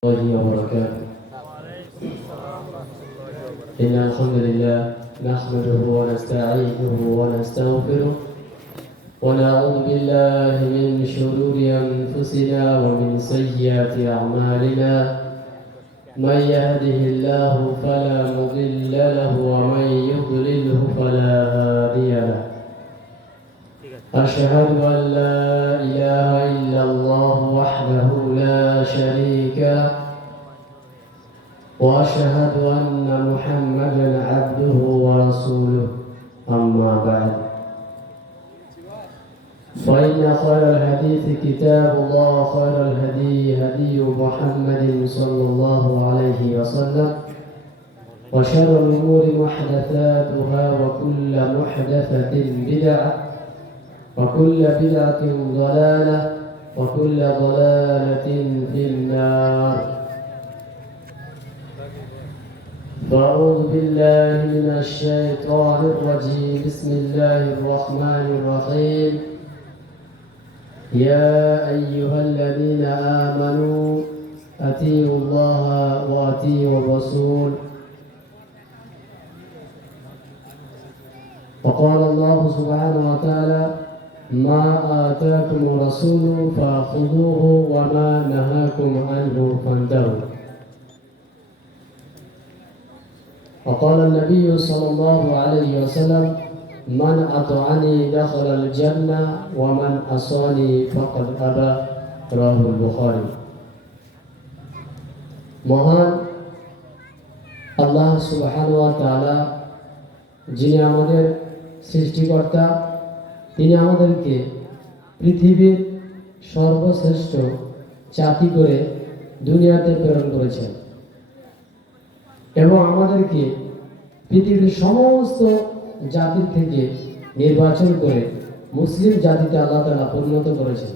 الله وبركاته. إن الحمد لله نحمده ونستعينه ونستغفره ونعوذ بالله من شرور أنفسنا ومن سيئات أعمالنا. من يهده الله فلا مضل له ومن يضلله فلا هادي له. أشهد أن لا إله إلا الله وحده لا شريك له وأشهد أن محمدا عبده ورسوله. أما بعد، فإن خير الحديث كتاب الله، خير الهدي هدي محمد صلى الله عليه وسلم، وشر الأمور محدثاتها وكل محدثة بدعة وكل بدعة ضلالة وكل ضلالة في النار. فأعوذ بالله من الشيطان الرجيم. بسم الله الرحمن الرحيم. يا أيها الذين آمنوا أطيعوا الله وأطيعوا الرسول. وقال الله سبحانه وتعالى: ما آتاكم الرسول فخذوه وما نهاكم عنه فانتهوا. وقال النبي صلى الله عليه وسلم: من أطعني دخل الجنة ومن عصاني فقد أبى. رواه البخاري. মহান আল্লাহ সুবহানাহু ওয়া তাআলা, যিনি আমাদের সৃষ্টিকর্তা, তিনি আমাদেরকে পৃথিবীর সর্বশ্রেষ্ঠ জাতি করে দুনিয়াতে প্রেরণ করেছেন এবং আমাদেরকে পৃথিবীর সমস্ত জাতির থেকে নির্বাচন করে মুসলিম জাতিতে আল্লাহ তাআলা পরিণত করেছেন।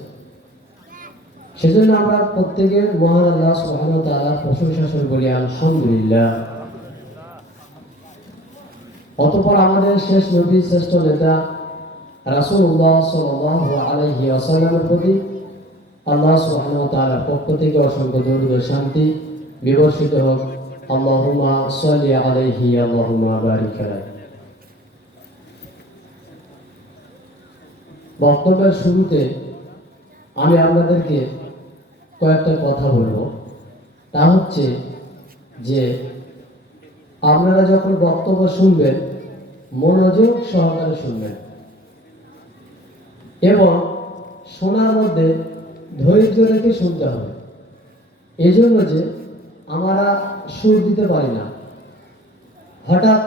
সেজন্য আমরা প্রত্যেকের মহান আল্লাহ সুবহানাহু ওয়া তাআলার প্রশংসা করি, আলহামদুলিল্লাহ। অতঃপর আমাদের শেষ নবী, শ্রেষ্ঠ নেতা রাসূলুল্লাহ সাল্লাল্লাহু আলাইহি ওয়াসাল্লামের প্রতি আল্লাহ সুবহানাহু ওয়া তাআলার পক্ষ থেকে অসংখ্য দরুদ ও শান্তি বিবর্ষিত হোক। আল্লাহুম্মা সাল্লি আলাইহি আল্লাহুম্মা বারিক আলাইহি। বক্তব্যের শুরুতে আমি আপনাদেরকে কয়েকটা কথা বলবো। তা হচ্ছে যে আপনারা যখন বক্তব্য শুনবেন, মনোযোগ সহকারে শুনবেন এবং শোনার মধ্যে ধৈর্য রেখে শুনতে হবে। এই জন্য যে আমরা সুর দিতে পারি না, হঠাৎ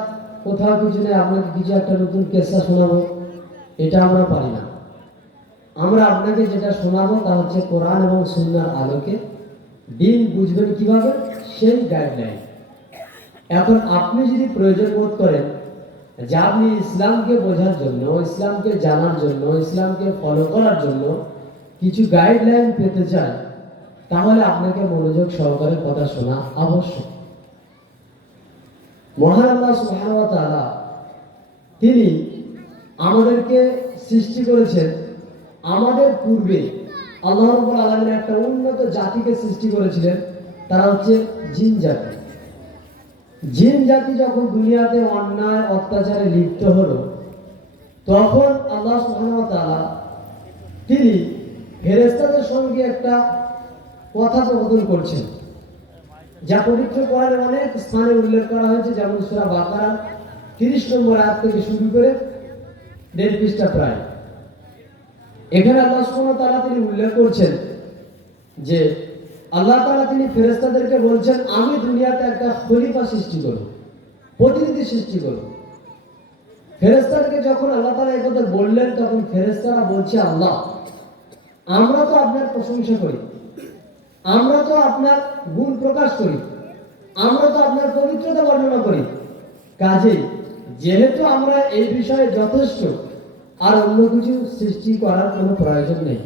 কোথাও কিছু নেই, আপনাকে কিছু একটা নতুন কেসা শোনাবো, এটা আমরা পারি না। আমরা আপনাকে যেটা শোনাবো তা হচ্ছে কোরআন এবং সুন্নাহর আলোকে দিন বুঝবেন কিভাবে, সেই গাইডলাইন। এখন আপনি যদি প্রয়োজন বোধ করেন যে আপনি ইসলামকে বোঝার জন্য, ইসলামকে জানার জন্য, ইসলামকে ফলো করার জন্য কিছু গাইডলাইন পেতে চান, তাহলে আপনাকে মনোযোগ সহকারে কথা শোনা আবশ্যক। মহান আল্লাহ সুবহানাহু ওয়া তাআলা তিনি আমাদেরকে সৃষ্টি করেছেন। আমাদের পূর্বে আল্লাহ রাব্বুল আলামিন একটা উন্নত জাতিকে সৃষ্টি করেছিলেন, তারা হচ্ছে জিন জাতি। জিন জাতি যখন দুনিয়াতে অন্যায় অত্যাচারে লিপ্ত হলো, তখন আল্লাহ সুবহানাহু ওয়া তাআলা তিনি ফেরেশতাদের সঙ্গে একটা কথোপকথন করছেন, যা পবিত্র কোরআনের অনেক স্থানে উল্লেখ করা হয়েছে। যেমন সূরা বাকারা 30 নম্বর আয়াত থেকে শুরু করে 1.5 পৃষ্ঠা প্রায়। এখানে আল্লাহ সুবহানাহু ওয়া তাআলা তিনি উল্লেখ করছেন যে আল্লাহ তাআলা তিনি ফেরেশতাদেরকে বলছেন, আমি দুনিয়াতে একটা খলিফা সৃষ্টি করব, প্রতিনিধি সৃষ্টি করব। ফেরেশতাদেরকে যখন আল্লাহ তাআলা এই কথা বললেন, তখন ফেরেশতারা বলছে, আল্লাহ, আমরা তো আপনার প্রশংসা করি, আমরা তো আপনার গুণ প্রকাশ করি, আমরা তো আপনার পবিত্রতা বর্ণনা করি, কাজেই যেহেতু আমরা এই বিষয়ে যথেষ্ট, আর অন্য কিছু সৃষ্টি করার কোনো প্রয়োজন নেই।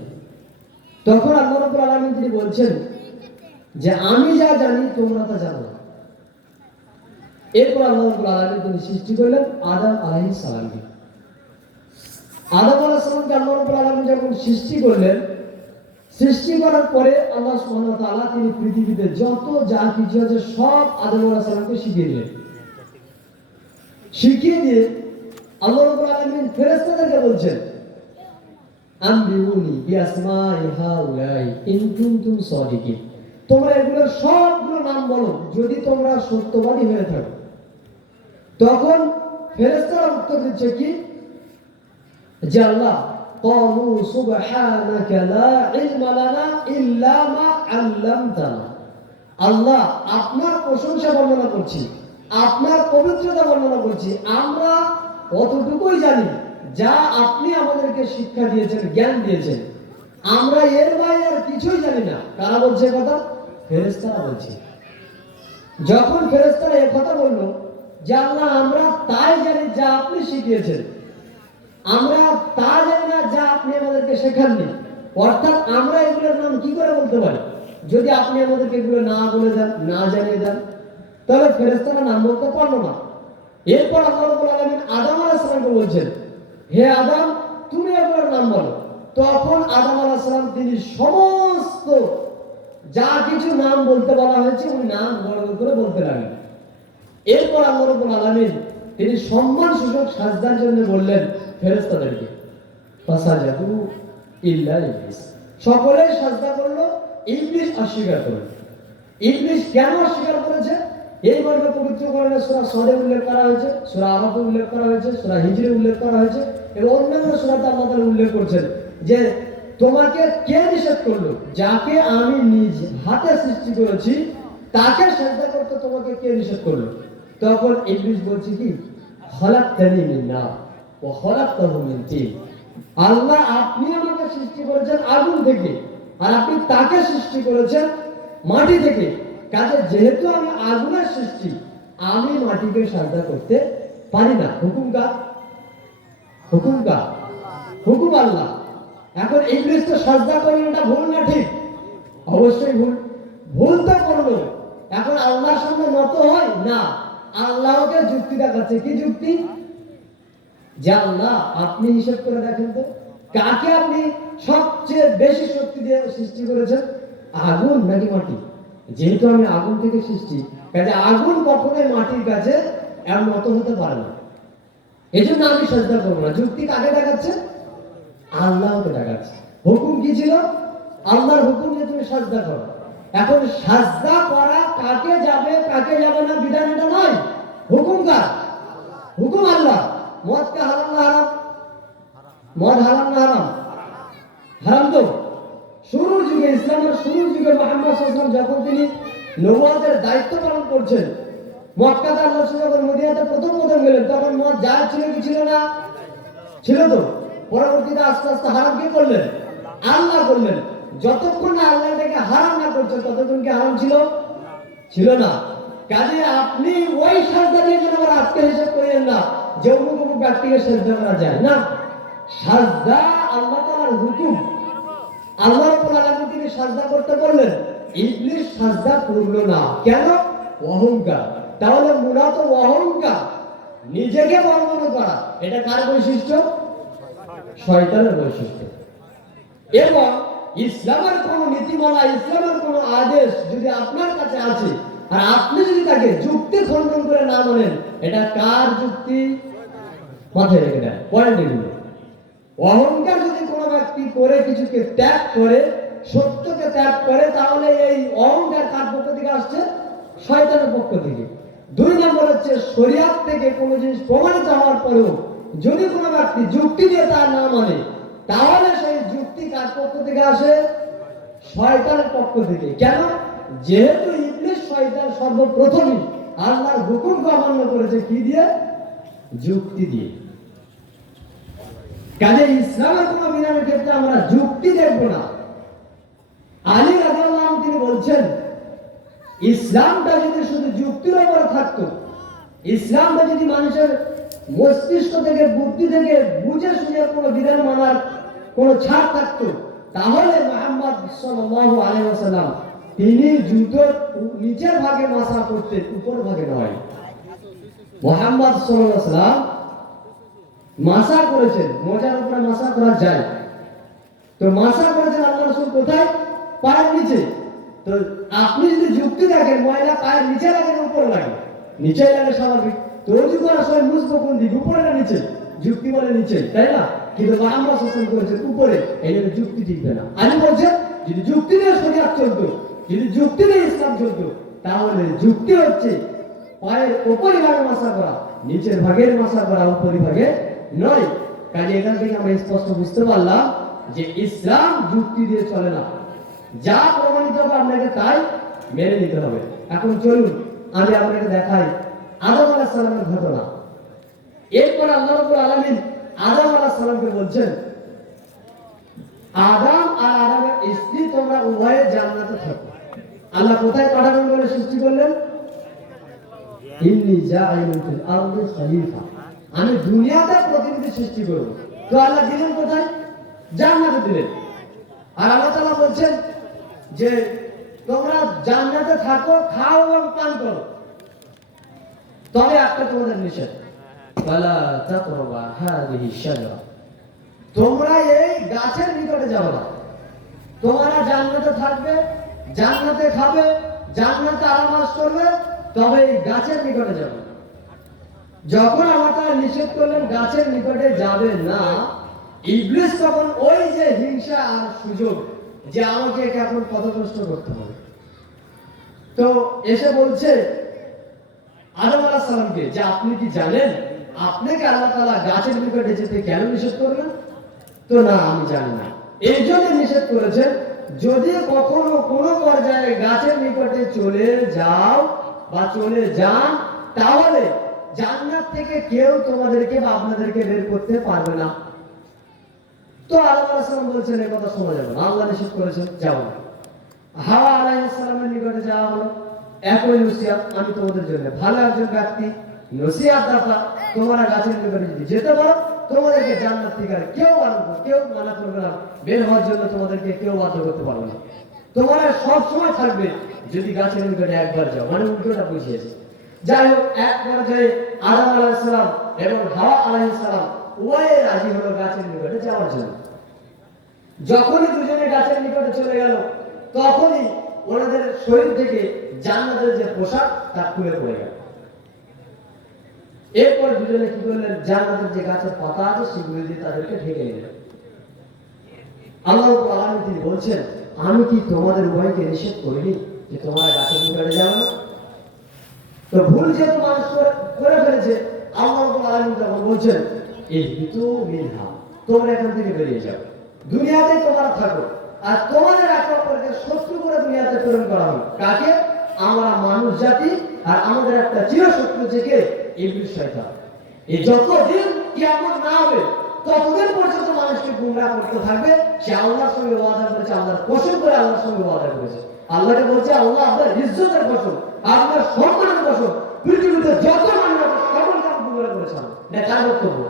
তখন আল্লাহ রাব্বুল আলামিন তিনি বলছেন যে আমি যা জানি তোমরা তা জানো না। এরপর আল্লাহ রাব্বুল আলামিন তিনি সৃষ্টি করলেন আদম আলাইহিস সালামকে। আদম আলাইহিস সালামকে আল্লাহ রাব্বুল আলামিন যখন সৃষ্টি করলেন, সৃষ্টি করার পরে আল্লাহ সুবহানাহু ওয়া তাআলা তিনি পৃথিবীতে যত যা কিছু আছে সব আদম আলাইহিস সালামকে শিখিয়ে দিলেন। শিখিয়ে দিয়ে আল্লাহ রাব্বুল আলামিন ফেরেশতাদেরকে বলছেন, আনবিউনি বিআসমাই হাউলাই ইন কুনতুম সাদিকিন, তোমরা এগুলোর সবগুলো নাম বলো যদি তোমরা সত্যবাদী হয়ে থাকো। তখন ফেরেশতারা উত্তর দিচ্ছে কি, যে আল্লাহ ক্বালু সুবহানাকা লা ইলমা লানা ইল্লা মা আল্লামতানা, আল্লাহ আপনার প্রশংসা বর্ণনা করছি, আপনার পবিত্রতা বর্ণনা করছি, আমরা অতটুকুই জানি যা আপনি আমাদেরকে শিক্ষা দিয়েছেন, জ্ঞান দিয়েছেন, আমরা এর বাইরে আর কিছুই জানি না। কারা বলছে কথা? ফেরেশতারা বলছে। যখন ফেরেশতারা এই কথা বললো যে আল্লাহ আমরা তাই জানি যা আপনি শিখিয়েছেন, আমরা তা জানি না যা আপনি আমাদেরকে শেখাননি, অর্থাৎ আমরা এগুলোর নাম কি করে বলতে পারি যদি আপনি আমাদেরকে এগুলো না বলে দেন, না জানিয়ে দেন? তাহলে ফেরেশতারা নাম বলতে পারলো না। এরপর আল্লাহ রাব্বুল আলামিন আদম আলাইহিস সালামকে বলছেন, হে আদম তুমি এগুলোর নাম বলো। তখন আদম আলাইহিস সালাম তিনি সমস্ত যা কিছু নাম বলতে বলা হয়েছে ওই নাম বড় করে বলতে লাগলেন। এরপর আল্লাহ রাব্বুল আলামিন তিনি সম্মান সূচক সাজদার জন্য বললেন ফেরেশতাদেরকে, ফাসাজাদু ইল্লা ইবলিস, সকলে সাজদা করলো, ইবলিস অস্বীকার করলো। ইবলিস কেন অস্বীকার করেছে? এই মর্মে পবিত্র কোরআনে সূরা সদে উল্লেখ করা হয়েছে, সূরা আরাফে উল্লেখ করা হয়েছে, সূরা হিজরে উল্লেখ করা হয়েছে এবং অন্যান্য সূরাতে আল্লাহ তাআলা উল্লেখ করেছেন যে তোমাকে কে নিষেধ করলো? যাকে আমি নিজ হাতে সৃষ্টি করেছি তাকে সাজদা করতে তোমাকে কে নিষেধ করলো? তখন ইবলিস বলছে কি, খালাকতানি মিন নার ওয়া খালাকতাহু মিন তিন, আল্লাহ আপনি আমাকে সৃষ্টি করেছেন আগুন থেকে আর আপনি তাকে সৃষ্টি করেছেন মাটি থেকে, কাজে যেহেতু আমি আগুনের সৃষ্টি আমি মাটিকে সাজদা করতে পারি না। হুকুম কার? হুকুম কার? হুকুম আল্লাহ। এখন ইবলিস তো সাজদা করলো, এটা ভুল না ঠিক? অবশ্যই ভুল। ভুল তো করলো, এখন আল্লাহর সামনে নত হয় না, আল্লাহকে যুক্তি দেখাচ্ছে। কি যুক্তি? যে আল্লাহ আপনি হিসাব করে দেখেন তো কাকে আপনি সবচেয়ে বেশি শক্তি দিয়ে সৃষ্টি করেছেন, আগুন নাকি মাটি? যেহেতু আমি আগুন থেকে সৃষ্টি, কাজে আগুন কখনোই মাটির কাছে এমন নত হতে পারে না, এই জন্য আমি সাজদা করবো না। যুক্তি কাকে দেখাচ্ছে? আল্লাহকে দেখাচ্ছে। হুকুম কি ছিল? আল্লাহর হুকুম যে তুমি সাজদা করো। এখন সাজদা করা কাকে যাবে কাকে যাবে না বিধান এটা নয়, হুকুম কার? হুকুম আল্লাহ। মদ কা হারাম না হারাম? মদ হারাম না হারাম? হারাম তো। শুরুর যুগে, ইসলামের শুরুর যুগে মুহাম্মদ সাল্লাল্লাহু আলাইহি ওয়াসাল্লাম যখন তিনি নবুয়তের দায়িত্ব পালন করছেন, মক্কাতে আল্লাহ যখন মদিনাতে প্রথম গেলেন তখন মদ জায়েজ ছিল কি ছিল না? ছিল তো। পরবর্তীতে আস্তে আস্তে হারাম কে করলেন? আল্লাহ করলেন। যতক্ষণ না আল্লাহ এটাকে হারাম না করছে ততক্ষণ কি হারাম ছিল? ছিল না। কাজে আপনি ওই সাজদা দিয়ে যেন আবার আজকে হিসাব করেন না যে অমুক অমুক ব্যক্তিকে সাজদা করা যায় না। সাজদা আল্লাহ তাআলার হুকুম। আল্লাহ রাব্বুল আলামিন তিনি সাজদা করতে বললেন, ইবলিস সাজদা করলো না। কেন? অহংকার। তাহলে মূলত অহংকার, নিজেকে বড় মনে করা, এটা কার বৈশিষ্ট্য? শয়তানের বৈশিষ্ট্য। এবং ইসলামের কোন নীতিমালা, ইসলামের কোন আদেশ যদি আপনার কাছে আছে আর আপনি যদি তাকে যুক্তি খণ্ডন করে না মানেন, এটা কার যুক্তি? মাথায় রেখে দেন পয়েন্ট এগুলো। অহংকার যদি কোনো ব্যক্তি করে কিছুকে ত্যাগ করে, সত্যকে ত্যাগ করে, তাহলে এই অহংকার কার পক্ষ থেকে আসছে? শয়তানের পক্ষ থেকে। দুই নম্বর হচ্ছে শরীয়ত থেকে কোনো জিনিস প্রমাণিত হওয়ার পরেও যদি কোনো ব্যক্তি যুক্তি দিয়ে তার না মানে, তাহলে সেই যুক্তি কার পক্ষ থেকে আসে? শয়তানের পক্ষ থেকে। কেন? যেহেতু ইবলিস শয়তান সর্বপ্রথমই আল্লাহর হুকুমকে অমান্য করেছে কি দিয়ে? যুক্তি দিয়ে। কাজে ইসলামের কোন বিধানের ক্ষেত্রে আমরা যুক্তি দেখব না। আলী রাদিয়াল্লাহু আনহু তিনি বলছেন, ইসলামটা যদি শুধু যুক্তির উপর থাকতো, ইসলামটা যদি মানুষের মস্তিষ্ক থেকে, বুদ্ধি থেকে বুঝে শুনে কোনো বিধান মানার কোনো ছাড় থাকতো, তাহলে মুহাম্মদ সাল্লাল্লাহু আলাইহি ওয়াসাল্লাম তিনি জুতোর নিচের ভাগে মাসা করতেন, উপর ভাগে নয়। মুহাম্মদ সাল্লাল্লাহু আলাইহি ওয়াসাল্লাম মাসা করেছেন, মোজার উপরে মাসা করা যায়। তো মাসা করেছেন আল্লাহ রাসূল কোথায়? পায়ের নিচে। তো আপনি যদি যুক্তি দেখেন ময়লা পায়ের নিচে লাগে না উপরে লাগে? নিচে লাগে স্বাভাবিক। তো ওযু করার সময় মুছবো কোন দিক, উপরে না নিচে? যুক্তি বলে নিচে, তাই না? কিন্তু মুহাম্মদ সাল্লাল্লাহু আলাইহি ওয়াসাল্লাম করেছেন উপরে, এই জন্য যুক্তি টিকবে না। আমি বলছেন যদি যুক্তি দিয়ে শরীয়ত চলতো, যদি যুক্তি দিয়ে ইসলাম চলতো, তাহলে যুক্তি হচ্ছে পায়ের উপরিভাগে মাসা করা, নিচের ভাগের মাসা করা, উপরিভাগে নয়। কাজে এখান থেকে আমরা স্পষ্ট বুঝতে পারলাম যে ইসলাম যুক্তি দিয়ে চলে না, যা প্রমাণিত হবে আপনাকে তাই মেনে নিতে হবে। এখন চলুন আমি আপনাকে দেখাই আদম আলাইহিস সালামের ঘটনা। এরপর আল্লাহ রাব্বুল আলামিন আদম আলাইহিস সালামকে বলছেন, আদম আর আদমের স্ত্রী তোমরা উভয়ে জান্নাতে থাকো। আল্লাহ কোথায় পাঠাবেন বলে সৃষ্টি করলেন? ইন্নী জাইলুন ফিল আরদি খলিফা, আমি দুনিয়াতে প্রতিনিধি সৃষ্টি করব। তো আল্লাহ দিলেন কোথায়? জান্নাতে দিলেন। আর আল্লাহ তাআলা বলছেন যে তোমরা জান্নাতে থাকো, খাও এবং পান করো, তবে একটা তোমাদের নিষেধ, ওয়ালা তাকরাবা হাযিহি শাজারা, তোমরা এই গাছের নিকটে যাবে না। তোমরা জান্নাতে থাকবে, জান্নাতে খাবে, জান্নাতে আরামাস করবে, তবে এই গাছের নিকটে যাবে না। যখন আল্লাহ তাআলা নিষেধ করলেন গাছের নিকটে যাবে না, ইবলিস তখন ওই যে হিংসা আর সুযোগ যে আমাকে এখন পথভ্রষ্ট করতে হবে, তো এসে বলছে আদম আলাইহিস সালামকে যে আপনি কি জানেন আপনাকে আল্লাহ তাআলা গাছের নিকটে যেতে কেন নিষেধ করলেন? তো না, আমি জানি না। এই জন্য নিষেধ করেছেন যদি কখনো কোনো পর্যায়ে গাছের নিকটে চলে যাও বা চলে যান, তাহলে জান্নাত থেকে কেউ তোমাদেরকে বা আপনাদেরকে বের করতে পারবে না। তো আদম আলাইহিস সালাম বলছেন এই কথা শোনা যাবে না, আল্লাহ নিষেধ করেছেন যাও না। হাওয়া আলাইহিস সালামের নিকটে যাওয়া হলো, একই নসিহত, আমি তোমাদের জন্য ভালো একজন ব্যক্তি, নসিহত দাতা, তোমরা গাছের নিকটে যদি যেতে পারো তোমাদেরকে জান্নাত থেকে আর কেউ মানা করবে না, বের হওয়ার জন্য তোমাদেরকে কেউ বাধ্য করতে পারবে না, তোমরা সব সময় থাকবে যদি গাছের নিকটে একবার যাও। মানে উল্টোটা বুঝিয়েছে। যাই হোক, এক পর্যায়ে আদম আলাইহিস সালাম এবং হাওয়া আলাইহিস সালাম উভয়ে রাজি হলো গাছের নিকটে যাওয়ার জন্য। যখনই দুজনে গাছের নিকটে চলে গেল, তখনই ওনাদের শরীর থেকে জান্নাতের যে পোশাক তা খুলে পড়ে গেল। এরপর দুজনে কি করলেন? জান্নাতের যে গাছের পাতা আছে সেগুলো দিয়ে তাদেরকে ঢেকে নিলেন। আল্লাহ রাব্বুল আলামিন তিনি বলছেন, আমি কি তোমাদের উভয়কে নিষেধ করিনি যে তোমরা গাছের নিকটে যাও না? তো ভুল যেহেতু মানুষ করে ফেলেছে, আল্লাহ রাব্বুল আলামিন তখন বলছেন, ইহবিতু মিনহা, তোমরা এখান থেকে বেরিয়ে যাও, দুনিয়াতে তোমরা থাকো। আর তোমাদের একে অপরকে শত্রু করে দুনিয়াতে প্রেরণ করা হবে। কাকে? আমরা মানুষ জাতি, আর আমাদের একটা চিরশত্রু থেকে ইবলিস শয়তান। এই যতদিন কিয়ামত না হবে ততদিন পর্যন্ত মানুষকে গুমরাহ করতে থাকবে। সে আল্লাহর সঙ্গে ওয়াদা করেছে, আল্লাহর কসম করে আল্লাহর সঙ্গে ওয়াদা করেছে। আল্লাহকে বলছে, আল্লাহ আপনার ইজ্জতের কসম, আপনার সম্মানের কসম, পৃথিবীতে যত মানুষ আছে সকলকে আমি গুমরাহ করেছিলাম। এটা কার বক্তব্য?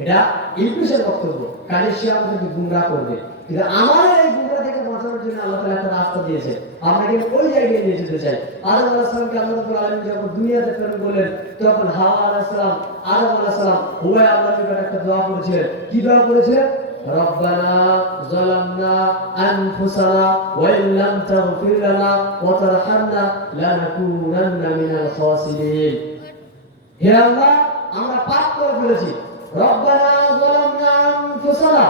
এটা ইবলিসের বক্তব্য। কাজে সে আমাদেরকে গুমরাহ করবে। কিন্তু আমাদের এই গুমরাহ থেকে বাঁচানোর জন্য আল্লাহ তাআলা একটা রাস্তা দিয়েছে। আপনাকে ওই জায়গায় নিয়ে যেতে চাই। আদম আলাইহিস সালামকে আল্লাহ রাব্বুল আলামিন যখন দুনিয়াতে প্রেরণ করলেন, তখন হাওয়া আলাইহিস সালাম, আদম আলাইহিস সালাম উভয় আল্লাহর নিকট একটা দোয়া করেছিলেন। কি দোয়া করেছিলেন? রব্বানা যালামনা আনফুসানা ওয়া ইন লাম তাগফির লানা ওয়া তারহামনা লানাকুনান্না মিনাল খাসিরিন। হে আল্লাহ, আমরা পাপ করে ফেলেছি। রব্বানা যালামনা আনফুসানা,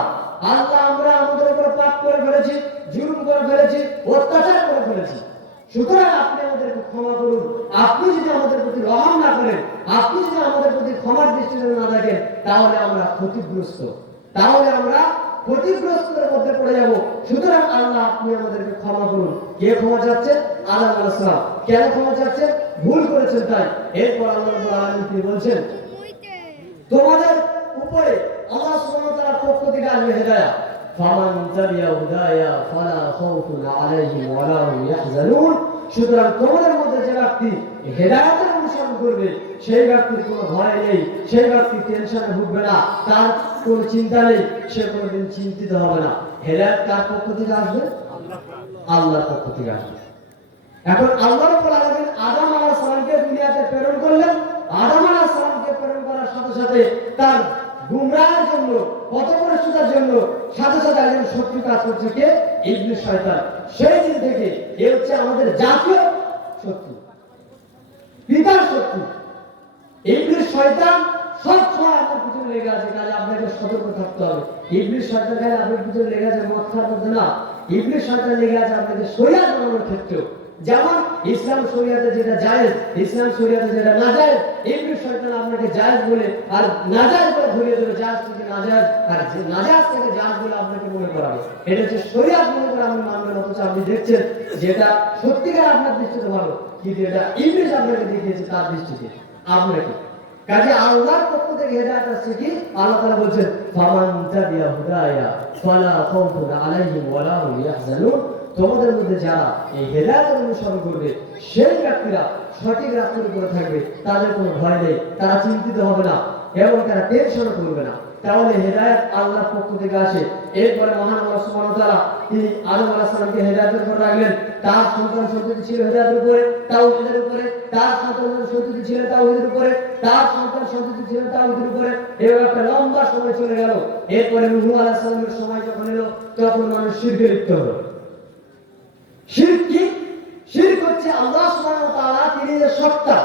আল্লাহ আমরা আমাদের উপর পাপ করে ফেলেছি, জুলুম করে ফেলেছি, অত্যাচার করে ফেলেছি। সুতরাং আপনি আমাদেরকে ক্ষমা করুন। আপনি যদি আমাদের প্রতি রহম না করেন, আপনি যদি আমাদের প্রতি ক্ষমার দৃষ্টিতে না দেখেন, তাহলে আমরা ক্ষতিগ্রস্তের মধ্যে পড়ে যাব। সুতরাং আল্লাহ আপনি আমাদেরকে ক্ষমা করুন। কে ক্ষমা চাচ্ছে? আদম আলাইহিস সালাম। কেন ক্ষমা চাচ্ছেন? ভুল করেছেন তাই। এরপর আল্লাহ রাব্বুল আলামিন তিনি বলছেন, তোমাদের উপরে আল্লাহ সুবহানাহু ওয়া তাআলার পক্ষ থেকে আসবে হেদায়েত। ফামান তাবিয়া হুদায়া ফালা খাউফুন আলাইহিম ওয়া লা হুম ইয়াহজানুন। সুতরাং তোমাদের মধ্যে যে ব্যক্তি হেদায়েতের অনুসরণ করবে, সেই ব্যক্তির কোনো ভয় নেই, সেই ব্যক্তি টেনশনে ভুগবে না, তার কোনো চিন্তা নেই, সে কোনোদিন চিন্তিত হবে না। হেদায়েত কার পক্ষ থেকে আসবে? আল্লাহর পক্ষ থেকে আসবে। এখন আল্লাহ রাব্বুল আলামিন আদম আলাইহিস সালামকে দুনিয়াতে প্রেরণ করলেন। আদম আলাইহিস সালামকে প্রেরণ করার সাথে সাথে তার গুমরাহের জন্য, পথভ্রষ্টতার জন্য সাথে সাথে একজন শত্রু কাজ করছে কে? ইবলিস শয়তান। সেই দিন থেকে এ হচ্ছে আমাদের জাতীয় শত্রু, পিতার শত্রু। ইবলিস শয়তান সব সময় আপনার পিছনে লেগে আছে, কাজে আপনাকে সতর্ক থাকতে হবে। ইবলিস শয়তান খালি আপনার পিছনে লেগে আছে মদ খাওয়ার মধ্যে না, ইবলিস শয়তান লেগে আছে আপনাকে শরিয়াত বানানোর ক্ষেত্রেও। যেমন ইসলাম শরিয়াতে যেটা জায়েজ, ইসলাম শরিয়াতে যেটা নাজায়েজ, ইবলিস শয়তান আপনাকে জায়েজ বলে আর নাজায়েজ বলে ঘুরিয়ে দেবে, জায়েজ থেকে নাজায়েজ আর নাজায়েজ থেকে জায়েজ বলে আপনাকে মনে করাবে। এটা হচ্ছে শরিয়াত মনে করে আপনি মানবেন, অথচ আপনি দেখছেন যেটা সত্যিকার আপনার দৃষ্টিতে ভালো, কিন্তু এটা ইবলিস আপনাকে দেখিয়েছে তার দৃষ্টিতে আপনাকে। কাজে আল্লাহর পক্ষ থেকে হেদায়েত আসছে কি? আল্লাহ তাআলা বলেন ফামান তাবিয়া হুদায়া ফালা খাউফুন আলাইহিম ওয়ালা হুম ইয়াহজানুন। তোমাদের মধ্যে যারা এই হেদায়েত অনুসরণ করবে সেই ব্যক্তিরা সঠিক রাস্তার উপরে থাকবে, তাদের কোনো ভয় নেই, তারা চিন্তিত হবে না এবং তারা টেনশন করবে না। তাহলে হেদায়েত আল্লাহর পক্ষ থেকে আসে। এরপরে মহান আল্লাহ সুবহানাহু ওয়া তাআলা তিনি আদম আলাইহিস সালামকে হেদায়েতের উপর রাখলেন, তার সন্তান সন্ততি ছিল হেদায়েতের উপরে, তাওহীদের উপরে, তার সন্তান সন্ততি ছিল তাওহীদের উপরে, তার সন্তান সন্ততি ছিল তাওহীদের উপরে। এভাবে একটা লম্বা সময় চলে গেল। এরপরে নূহ আলাইহিস সালামের সময় যখন এলো, তখন মানুষ শিরকে লিপ্ত হলো। শিরক কি? শিরক হচ্ছে আল্লাহ সুবহানাহু ওয়া তাআলা তিনি যে সত্তা,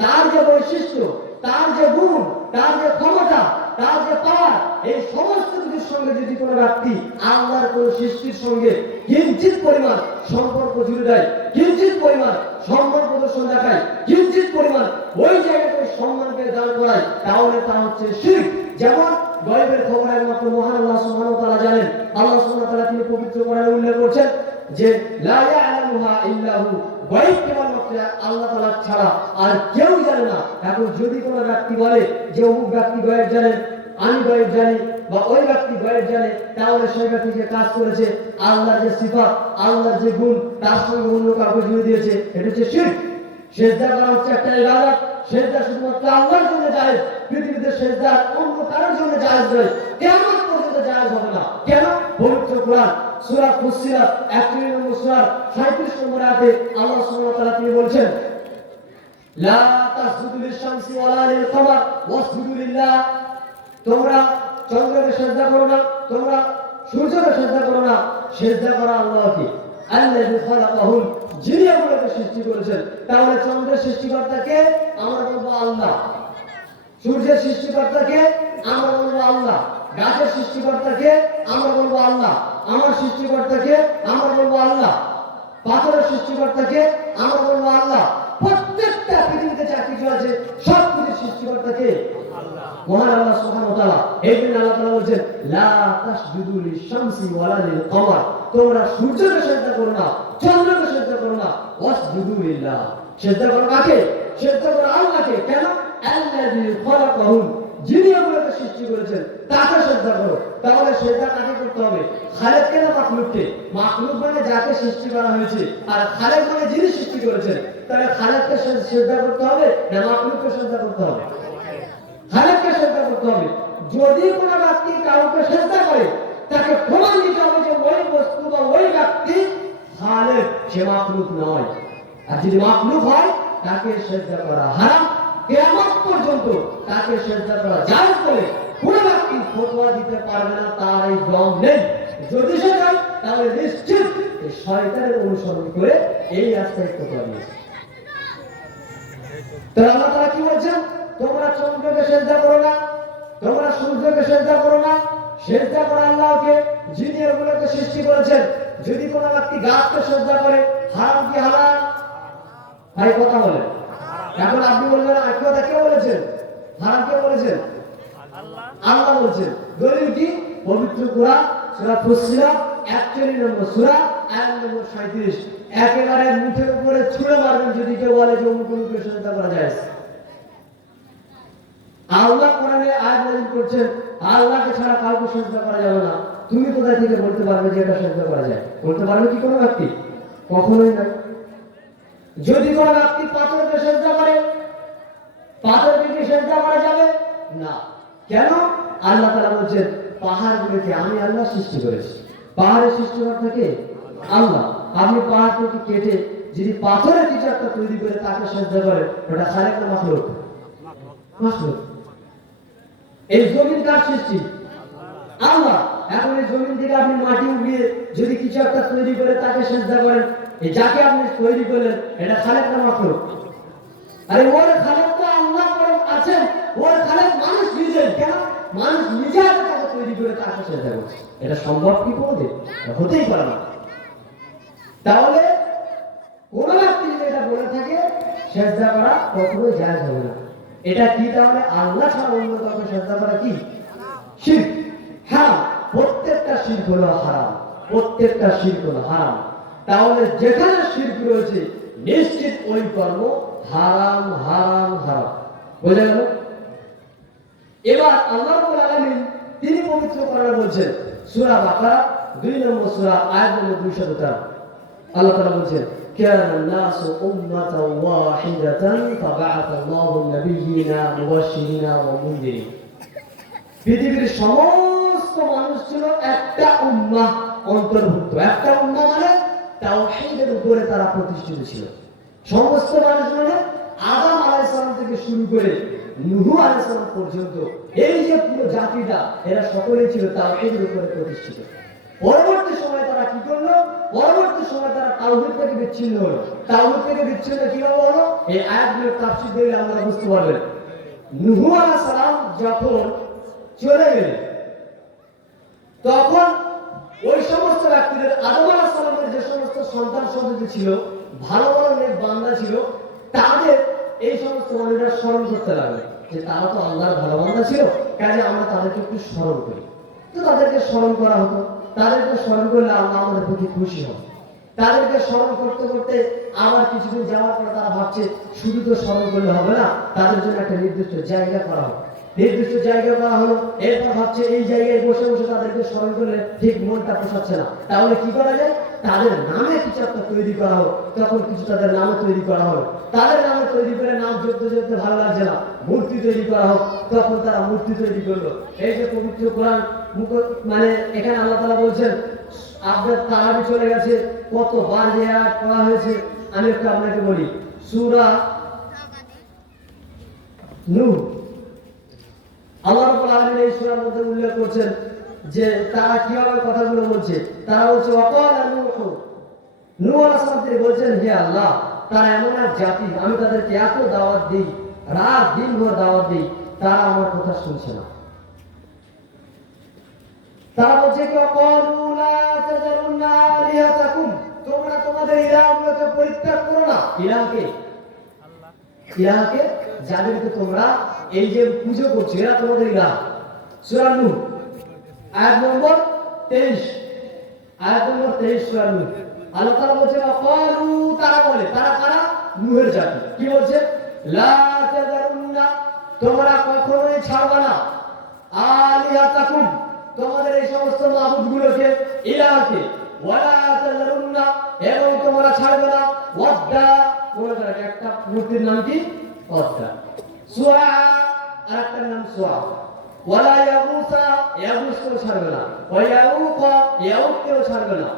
তার যে বৈশিষ্ট্য, তার যে গুণ, তার যে ক্ষমতা, তার যে পাওয়ার, এই সমস্ত কিছুর সঙ্গে যদি কোনো ব্যক্তি আল্লাহর কোন সৃষ্টির সঙ্গে কিঞ্চিত পরিমাণ সম্পর্ক জুড়ে দেয়, কিঞ্চিত পরিমাণ সম্মান প্রদর্শন দেখায়, কিঞ্চিত পরিমাণ ওই জায়গাতে সম্মানকে দান করায়, তাহলে তা হচ্ছে শিরক। যেমন গায়বের খবর একমাত্র মহান আল্লাহ সুবহানাহু ওয়া তাআলা জানেন। আল্লাহ সুবহানাহু ওয়া তাআলা তিনি পবিত্র কোরআনে উল্লেখ করছেন যে লা ইয়ালামুহা ইল্লাহু, গায়ব কেবলমাত্র আল্লাহ তাআলা ছাড়া আর কেউ জানে না। এখন যদি কোনো ব্যক্তি বলে যে অমুক ব্যক্তি গায়ব জানেন, আমি গায়ব জানি, বা ওই ব্যক্তি গায়ব জানে, তাহলে সেই ব্যক্তি যে কাজ করেছে, আল্লাহর যে সিফাত, আল্লাহর যে গুণ, তার সঙ্গে অন্য কাউকে জুড়ে দিয়েছে, এটা হচ্ছে শিরক। সিজদা করা হচ্ছে একটা ইবাদত, সিজদা শুধুমাত্র আল্লাহর জন্য জায়েজ, পৃথিবীতে সিজদা অন্য কারোর জন্য জায়েজ নয়, কিয়ামত পর্যন্ত জায়েজ হবে না। কেন? পবিত্র কোরআন সূরা ফুসসিলাত 41 নম্বর সূরার 37 নম্বর আয়াতে আল্লাহ সুবহানাহু ওয়া তাআলা তিনি বলছেন লা তাসজুদু লিশ-শামসি ওয়ালা লিল-কমার ওয়াসজুদু লিল্লাহ। তোমরা চন্দ্রকে সিজদা করো না, তোমরা সূর্যকে সিজদা করো না, সিজদা করা আল্লাহকে, আল্লাযী খালাকাহুম, যিনি এগুলোকে সৃষ্টি করেছেন। তাহলে চন্দ্রের সৃষ্টিকর্তাকে আমরা বলবো আল্লাহ, সূর্যের সৃষ্টিকর্তাকে আমরা বলবো আল্লাহ, গাছের সৃষ্টিকর্তাকে আমরা বলবো আল্লাহ, আমার সৃষ্টিকর্তাকে আমরা বলবো আল্লাহ, পাথরের সৃষ্টিকর্তাকে আমরা বলবো আল্লাহ। প্রত্যেকটা পৃথিবীতে যা কিছু আছে সব কিছু সৃষ্টিকর্তাকে আল্লাহ, মহান আল্লাহ সুবহানাহু ওয়া তাআলা। এই জন্য আল্লাহ তাআলা বলেন লা তাসজুদু লিশ-শামসি ওয়ালা লিল-কমার, তোমরা সূর্যকে সিজদা করো না, চন্দ্রকে সিজদা করো না, ওয়াসজুদু লিল্লাহ, সিজদা করো কাকে? সিজদা করো আল্লাহকে। কেন? আল্লাযী খালাকাহুম, যিনি এগুলোকে সৃষ্টি করেছেন তাকে সিজদা করো। তাহলে সিজদা কাকে করতে হবে? খালেককে না মাখলুককে? মাখলুক মানে যাকে সৃষ্টি করা হয়েছে, আর খালেক মানে যিনি সৃষ্টি করেছেন। তাহলে খালেককে সিজদা করতে হবে না মাখলুককে সিজদা করতে হবে? খালেককে সিজদা করতে হবে। যদি কোনো ব্যক্তি কাউকে সিজদা করে, তাকে প্রমাণ দিতে হবে যে ওই বস্তু বা ওই ব্যক্তি খালেক, সে মাখলুক নয়। আর যদি মাখলুক হয় তাকে সিজদা করা হারাম। কিয়ামত পর্যন্ত তাকে সিজদা করা জায়েজ বলে কোন ব্যক্তি ফতোয়া দিতে পারবে না, তার এই দম নেই। যদি সে যায় তাহলে নিশ্চিত এই শয়তানের অনুসরণ করে এই রাস্তায় ফতোয়া দিয়েছে। তো আল্লাহ তাআলা কি বলছেন? তোমরা চন্দ্রকে সিজদা করো না, তোমরা সূর্যকে সিজদা করো না, সিজদা করো আল্লাহকে, যিনি এগুলোকে সৃষ্টি করেছেন। যদি কোনো ব্যক্তি গাছকে সিজদা করে, হারাম কি হালাল? ভাই কথা বলেন। এখন আপনি বললেন কথা কে বলেছেন? হারাম কে বলেছেন? আল্লাহ বলেছেন। দলিল কি? পবিত্র কোরআন সূরা ফুসসিলাত 41 নম্বর সূরা আয়াত নম্বর 37। একেবারে মুখের উপরে ছুঁড়ে মারবেন যদি কেউ বলে যে অমুক অমুককে সিজদা করা যায়। আল্লাহ কোরআনে আয়াত নাযিল করছেন আল্লাহকে ছাড়া কাউকে সিজদা করা যাবে না। তুমি কোথা থেকে বলতে পারবে যে এটা সিজদা করা যায়? বলতে পারবে কি কোনো ব্যক্তি? কখনোই না। যদি কোনো ব্যক্তি পাথরকে সিজদা করে, পাথরকে কি সিজদা করা যাবে না? কেন? আল্লাহ তাআলা বলেন পাহাড়গুলোকে আমি আল্লাহ সৃষ্টি করেছি। পাহাড়ের সৃষ্টিকর্তা কে? আল্লাহ। আপনি পাহাড়কে কেটে যদি পাথরের কিছু একটা তৈরি করে তাকে সিজদা করেন, ওটা খালেক না মাখলুক? মাখলুক। এই জমিন কার সৃষ্টি? আল্লাহ। এখন এই জমিন থেকে আপনি মাটি উঠিয়ে যদি কিছু একটা তৈরি করে তাকে সেজদা করেন, এই যাকে আপনি তৈরি করলেন এটা খালেক না মাখলুক? আরে ওর খালেক তো আল্লাহ পরে আছেন, ওর খালেক মানুষ নিজে। কেন? মানুষ নিজে তাকে তৈরি করে তাকে সেজদা করছে। এটা সম্ভব কি কোনোদিন? হতেই পারে না। তাহলে কোন ব্যক্তি যদি এটা বলে থাকে সেজদা করা কখনোই জায়েজ হবে না। এটা কি? তাহলে আল্লাহ ছাড়া অন্য কাউকে সেজদা করা কি? শিরক, হারাম। প্রত্যেকটা শিরক হলো হারাম, প্রত্যেকটা শিরক হলো হারাম। তাহলে যেখানে শিরক রয়েছে নিশ্চিত ওই কর্ম হারাম হারাম হারাম। বুঝা গেল? এবার আল্লাহ রাব্বুল আলামিন তিনি পবিত্র কোরআনে বলছেন, সূরা বাকারা 2 নম্বর সূরা আয়াত নম্বর 213, আল্লাহ তাআলা বলছেন, কানা নাসু উম্মাতান ওয়াহিদাতান ফাবা'আথা আল্লাহু নাবিয়্যিনা মুবাশশিরিনা ওয়া মুনযিরিন। পৃথিবীর সমস্ত মানুষ ছিল একটা উম্মাহ অন্তর্ভুক্ত। একটা উম্মাহ মানে তাওহীদের উপরে তারা প্রতিষ্ঠিত ছিল। সমস্ত মানুষ মানে আদম আলাইহিস সালাম থেকে শুরু করে নূহ আলাইহিস সালাম পর্যন্ত এই যে পুরো জাতিটা এরা সকলেই ছিল তাওহীদের উপরে প্রতিষ্ঠিত। পরবর্তী সময়ে তারা কি করলো? পরবর্তী সময়ে তারা তাওহীদ থেকে বিচ্ছিন্ন হলো। তাওহীদ থেকে বিচ্ছিন্ন কিভাবে হলো? এই আয়াতগুলোর তাফসীর দিলে আমরা বুঝতে পারবেন। নূহ আলাইহিস সালাম যখন চলে গেলেন তখন ওই সমস্ত ব্যক্তিদের, আদম আলাইহিস সালামের যে সমস্ত সন্তান সন্ততি ছিল, ভালো ভালো নেক বান্দা ছিল, তাদের এই সমস্ত মানুষরা স্মরণ করতে লাগলো যে তারা তো আল্লাহর ভালো বান্দা ছিল, কাজে আমরা তাদেরকে একটু স্মরণ করি। তো তাদেরকে স্মরণ করা হতো। তাদেরকে স্মরণ করলে আল্লাহ আমাদের প্রতি খুশি হয়। তাদেরকে স্মরণ করতে করতে আবার কিছুদিন যাওয়ার পরে তারা ভাবছে শুধু তো স্মরণ করলে হবে না, তাদের জন্য একটা নির্দিষ্ট জায়গা করা হবে। নির্দিষ্ট জায়গা করা হলো। এরপর ভাবছে এই জায়গায় বসে বসে তাদেরকে স্মরণ করলে ঠিক মনটা পোষাচ্ছে না, তাহলে কি করা যায়? তাদের নামে কিছু একটা তৈরি করা হলো। তখন কিছু তাদের নামে তৈরি করা হলো। তাদের নামে তৈরি করে নাম জপতে জপতে ভালো লাগছে না, মূর্তি তৈরি করা হোক। তখন তারা মূর্তি তৈরি করলো। এই যে পবিত্র কোরআন মানে এখানে আল্লাহ তাআলা বলছেন, আপনার তারাবি চলে গেছে, কতবার যে আয়াত পড়া হয়েছে আমি একটু আপনাকে বলি। সূরা নূহ, আল্লাহ রাব্বুল আলামিন এই সূরার মধ্যে উল্লেখ করছেন যে তারা কিভাবে কথাগুলো বলছে। তারা বলছে ওয়াকালা নূহ আলাইহিস সালাম তিনি বলছেন, হে আল্লাহ, তারা এমন এক জাতি, আমি তাদেরকে এত দাওয়াত দিই, রাত দিন ভর দাওয়াত দিই, তারা আমার কথা শুনছে না। তারা বলছে কি ওয়াকালু লা তাযারুন্না আলিহাতাকুম, তোমরা তোমাদের ইলাহগুলোকে পরিত্যাগ করো না। ইলাহকে? আল্লাহ। ইলাহকে? যাদেরকে তোমরা এই যে পূজা করছো এরা তোমাদের ইলাহ। সূরা নূহ আয়াত নম্বর 23, আয়াত নম্বর 23 সূরা নূহ। আল্লাহ তাআলা বলছে ওয়াকালু, তারা বলে, তারা কারা? নূহের জাতি। কি বলছে? লা তাযারুন্না, তোমরা কখনোই ছাড়বে না, আলিহাতাকুম, তোমাদের এই সমস্ত মাবুদগুলোকে, ইলাহকে, ওয়ালা তাযারুন্না, এবং তোমরা ছাড়বে না ওয়াদ্দা, বলে একটা মূর্তির নাম কি? ওয়াদ্দা। সুয়া, আরেকটার নাম সুয়া। ওয়ালা ইয়াগুসা, ইয়াগুসকেও ছাড়বে না। ওয়া ইয়াউকা, ইয়াউককেও ছাড়বে না।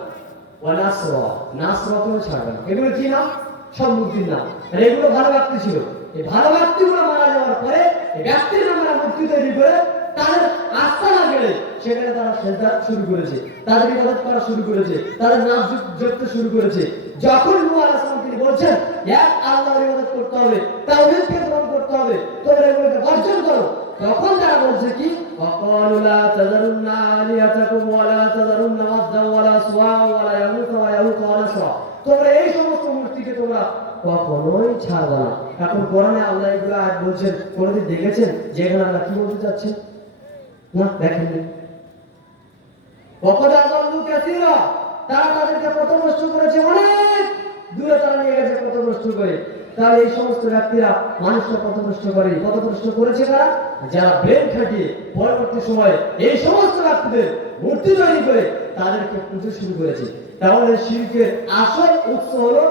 ওয়া নাসরা, নাসরাকেও ছাড়বে না। এগুলো কি নাম? সব মূর্তির নাম। আর এগুলো ভালো ব্যক্তি ছিল। এই ভালো ব্যক্তিগুলো মারা যাওয়ার পরে এই ব্যক্তির নামে মূর্তি তৈরি করে তাদের আস্থা না গেলে সেখানে তারা সেজদা শুরু করেছে, তাদের ইবাদত করা শুরু করেছে, তাদের নাম জপতে শুরু করেছে। যখন নূহ আলাইহিস সালাম তিনি বলছেন এক আল্লাহর ইবাদত করতে হবে, তাওহীদকে গ্রহণ করতে হবে, তোমরা এগুলোকে বর্জন করো, তখন তারা বলছে কি? ওয়াকালু লা তাযারুন্না আলিহাতাকুম ওয়া লা তাযারুন্না ওয়াদ্দা ওয়া লা সুওয়া ওয়া লা ইয়াগুসা ওয়া ইয়াউকা ওয়া নাসরা, তোমরা এই সমস্ত মূর্তিকে তোমরা কখনোই ছাড়বে না। এখন কোরআনে আল্লাহ এগুলো আয়াত বলছেন, কোনদিন দেখেছেন যে এখানে আল্লাহ কি বলতে চাচ্ছেন? না, দেখেননি। ওয়াকাদ আযাল্লু কাসীরা, তারা তাদেরকে পথভ্রষ্ট করেছে, অনেক দূরে তারা নিয়ে গেছে পথভ্রষ্ট করে। তাহলে এই সমস্ত ব্যক্তিরা মানুষকে পথভ্রষ্ট করে। পথভ্রষ্ট করেছে কারা? যারা ব্রেন খাটিয়ে পরবর্তী সময়ে এই সমস্ত ব্যক্তিদের মূর্তি তৈরি করে তাদেরকে পুজো শুরু করেছে। তাহলে শিরকের আসল উৎস হলো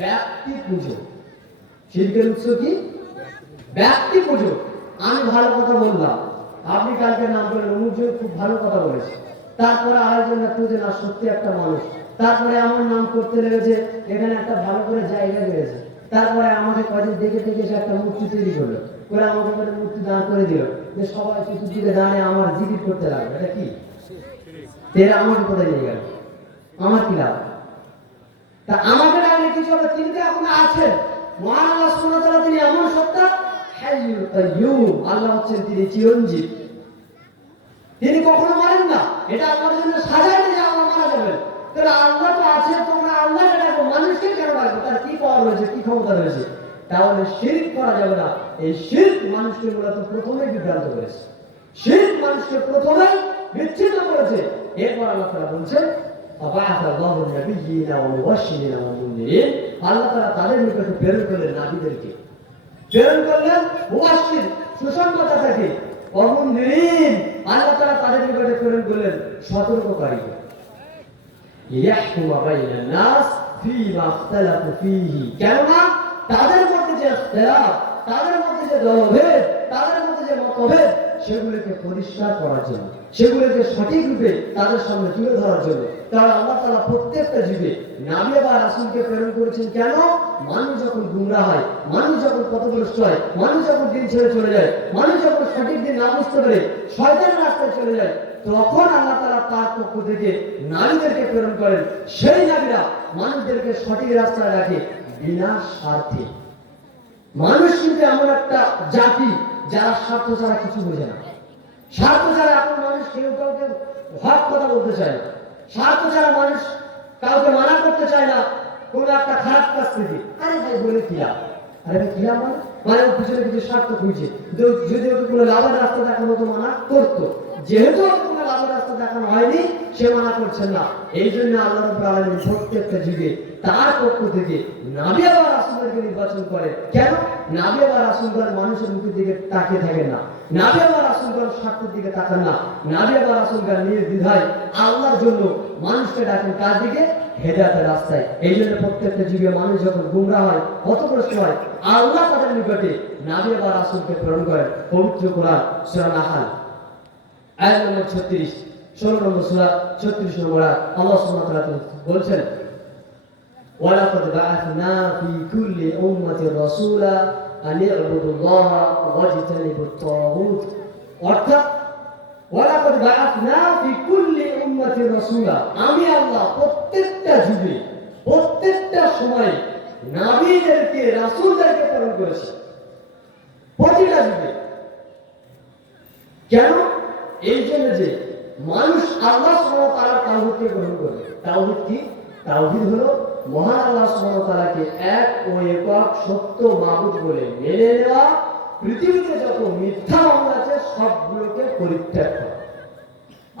ব্যক্তি পুজো। শিরকের উৎস কি? ব্যক্তি পুজো। আমি ভালো কথা বললাম, আপনি কালকে নাম করলেন অমুকজন খুব ভালো কথা বলেছে, তারপরে আরেকজন খুঁজে না সত্যি একটা মানুষ, তারপরে আমার নাম করতে লেগেছে, এখানে একটা ভালো করে জায়গা পেয়েছে, তারপরে আমাকে কদিন দেখে দেখে সে একটা মূর্তি তৈরি করলো, করে আমাকে মূর্তি দাঁড় করে দিল, যে সবাই চতুর্দিকে দাঁড়িয়ে আমার জিকির করতে লাগলো। এটা কি? তেরা আমাকে কোথায় নিয়ে গেল, আমার কি লাভ? তা আমাকে ডাকলে কিছু হবে? তিনি তো এখন আছেন, মহান আল্লাহ সুবহানাহু ওয়া তাআলা, তিনি এমন সত্তা, হাইয়ুল কাইয়্যুম, আল্লাহ হচ্ছেন তিনি চিরঞ্জীব, তিনি কখনো মারেন না। এটা আপনাদের জন্য সাজাইতে যে আল্লাহ মারা যাবেন, তাহলে আল্লাহ তো আছে, তোমরা আল্লাহকে ডাকো, মানুষকে কেন ডাকবো? তার কি পাওয়ার রয়েছে, কি ক্ষমতা রয়েছে? তাহলে শিরক করা যাবে না। এই শিরক মানুষকে মূলত প্রথমেই বিভ্রান্ত করেছে, শিরক মানুষকে প্রথমেই বিচ্ছিন্ন করেছে। এরপর আল্লাহ তাআলা বলছেন, আল্লাহু নাবিয়্যিনা ওয়া মুবাশশিরিনা ওয়া মুনযিরিন, আল্লাহ তাআলা তাদের নিকটে প্রেরণ করলেন নাবিদেরকে, প্রেরণ করলেন মুবাশশির, সুসংবাদদাতাকে, ওয়া মুনযিরিন, আল্লাহ তাআলা তাদের নিকটে প্রেরণ করলেন সতর্ককারীকে। লিয়াহকুমা বাইনান নাস ফীমা ইখতালাফু ফীহি, কেননা তাদের মধ্যে যে ইখতিলাফ, তাদের মধ্যে যে দলভেদ, তাদের মধ্যে যে মতভেদ, সেগুলোকে পরিষ্কার করার জন্য, সেগুলোকে সঠিক রূপে তাদের সামনে তুলে ধরার জন্য। তারা আল্লাহ তাআলা প্রত্যেকটা যুগে নবী বা রাসূলকে প্রেরণ করেছেন। কেন? মানুষ যখন গুমরাহ হয়, মানুষ যখন পথভ্রষ্ট হয়, মানুষ যখন দিন ছেড়ে চলে যায়, মানুষ যখন সঠিক দিন না বুঝতে পারে শয়তানের রাস্তায় চলে যায়, তখন আল্লাহ তাআলা তার পক্ষ থেকে নবীদেরকে প্রেরণ করেন। সেই নবীরা মানুষদেরকে সঠিক রাস্তায় রাখে বিনা স্বার্থে। মানুষ কিন্তু এমন একটা জাতি যারা স্বার্থ ছাড়া কিছু বোঝে না। স্বার্থ ছাড়া এখন মানুষ কেউ কাউকে হক কথা বলতে চায় না, স্বার্থ ছাড়া মানুষ কাউকে মানা করতে চায় না কোনো একটা খারাপ কাজ থেকে। আরে ভাই বলে কি লাভ? আরে ভাই কি লাভ? মানে ওর পিছনে কিছু স্বার্থ খুঁজছে, যদি ওকে কোনো লাভের রাস্তা দেখানো তো মানা করতো, যেহেতু কোনো লাভের রাস্তা দেখানো হয়নি সে মানা করছেন না। এই জন্য আল্লাহ রাব্বুল আলামিন প্রত্যেকটা যুগে তার পক্ষ থেকে নবী বা রাসূলকে নির্বাচন করে। কেন? নবী বা রাসূলগণ মানুষের মুখের দিকে তাকিয়ে থাকেন না, নবী বা রাসূলগণ স্বার্থের দিকে তাকান না, নবী বা রাসূলগণ নির্দ্বিধায় আল্লাহর জন্য মানুষকে ডাকেন কার দিকে? হেদায়েতের রাস্তায়। এই জন্য প্রত্যেকটা যুগে মানুষ যখন গুমরাহ হয়, পথভ্রষ্ট হয়, আল্লাহ তাদের নিকটে নবী বা রাসূলকে প্রেরণ করেন। পবিত্র কোরআন সূরা নাহল আয়াত নম্বর 36, 16 নম্বর সূরা 36 নম্বর আয়াত, আল্লাহ সুবহানাহু ওয়া তাআলা বলছেন, ওয়ালাকাদ বা'আথনা ফি কুল্লি উম্মাতির রাসূলা আন ই'বুদুল্লাহা ওয়াজতানিবুত তাগুত। অর্থাৎ ওয়ালাকাদ বা'আথনা ফি কুল্লি উম্মাতির রাসূলা, আমি আল্লাহ প্রত্যেকটা যুগে, প্রত্যেকটা সময়ে নবীদেরকে, রাসূলদেরকে প্রেরণ করেছি, প্রতিটা যুগে। কেন? এই জন্য যে মানুষ আল্লাহ সুবহানাহু ওয়া তাআলার তাওহীদকে গ্রহণ করে। তাওহীদ কি? তাওহীদ হলো মহান আল্লাহ সুবহানাহু ওয়া তাআলাকে এক ও একক সত্য মাবুদ বলে মেনে নেওয়া, পৃথিবীতে যত মিথ্যা মাবুদ আছে সবগুলোকে পরিত্যাগ করা।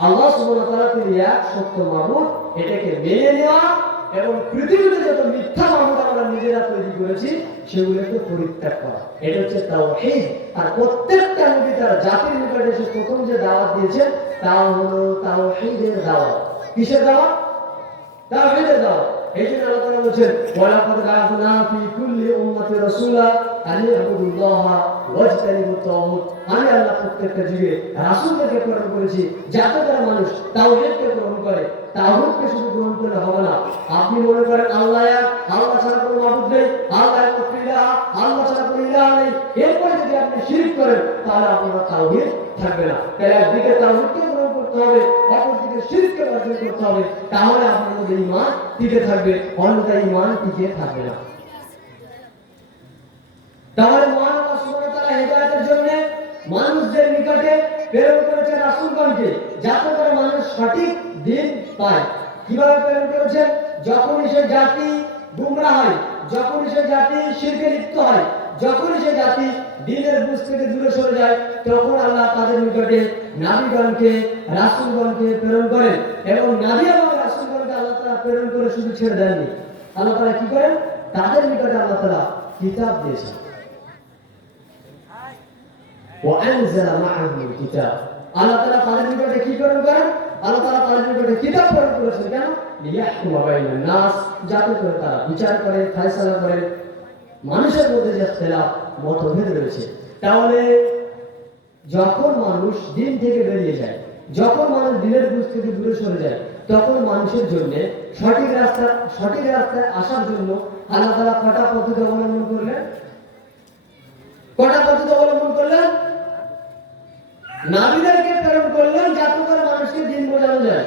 আল্লাহ সুবহানাহু ওয়া তাআলা তিনি এক সত্য মাবুদ, এটাকে মেনে নেওয়া, এবং পৃথিবীতে যত মিথ্যা মাবুদ আমরা নিজেরা তৈরি করেছি সেগুলোকে পরিত্যাগ করা। এটা হচ্ছে তাওহীদ। আর প্রত্যেকটা নবী তার জাতির নিকটে এসে প্রথম যে দাওয়াত দিয়েছেন তা হলো তাওহীদের দাওয়াত। কিসের দাওয়াত? তাওহীদের দাওয়াত। এই জন্য আল্লাহ তাআলা বলেছেন, ওয়ালাকাদ বা'আথনা ফি কুল্লি উম্মাতির রাসূলা আন ই'বুদুল্লাহা ওয়াজতানিবুত তাগুত। আমি আল্লাহ প্রত্যেকটা যুগে রাসূলদেরকে প্রেরণ করেছি যাতে করে মানুষ তাওহীদকে গ্রহণ করে। তাওহীদকে শুধু গ্রহণ করলে হবে না। আপনি মনে করেন আল্লাহ এক, আল্লাহ ছাড়া কোনো মাবুদ নেই, আল্লাহ এক ইলাহ, আল্লাহ ছাড়া কোনো ইলাহ নেই, এরপরে যদি আপনি শিরক করেন তাহলে আপনার তাওহীদ থাকবে না। তাহলে একদিকে তাওহীদকে গ্রহণ করতে হবে, অপরদিকে শিরককে বর্জন করতে হবে, তাহলে আপনার মধ্যে ঈমান টিকে থাকবে, অন্যথায় ঈমান টিকে থাকবে না। তাহলে মহান আল্লাহ সুবহানাহু ওয়া তাআলা হেদায়েতের জন্য মানুষদের নিকটে প্রেরণ করেছেন রাসূলগণকে যাতে করে মানুষ সঠিক দিন পায়। কিভাবে প্রেরণ করেছেন? যখনই সে জাতি গুমরাহ হয়, যখনই সে জাতি শিরকে লিপ্ত হয়, যখনই সে জাতি দ্বীনের বুঝ থেকে দূরে সরে যায়, তখন আল্লাহ তাদের নিকটে নবীগণকে, রাসূলগণকে প্রেরণ করেন। এবং নবী এবং রাসূলগণকে আল্লাহ তাআলা প্রেরণ করে শুধু ছেড়ে দেননি, আল্লাহ তাআলা কি করেন? তাদের নিকটে আল্লাহ তাআলা কিতাব দিয়েছেন। وأنزل معهم الكتاب, আল্লাহ তাআলা তাদের নিকটে কি প্রেরণ করেন? আল্লাহ তাআলা তাদের নিকটে কিতাব প্রেরণ করেছেন। কেন? লিয়াহকুমা বাইনান নাস, যাতে করে তারা বিচার করে, ফয়সালা করে মানুষের মধ্যে যে ইখতিলাফ, মতভেদ রয়েছে। তাহলে যখন মানুষ দিন থেকে বেরিয়ে যায়, যখন মানুষ দিনের বুঝ থেকে দূরে সরে যায়, তখন মানুষের জন্য সঠিক রাস্তায় আসার জন্য আল্লাহ তাআলা কটা পদ্ধতি অবলম্বন করলেন? কটা পদ্ধতি অবলম্বন করলেন? নবীদেরকে প্রেরণ করলেন যাতে করে মানুষকে দিন বোঝানো যায়।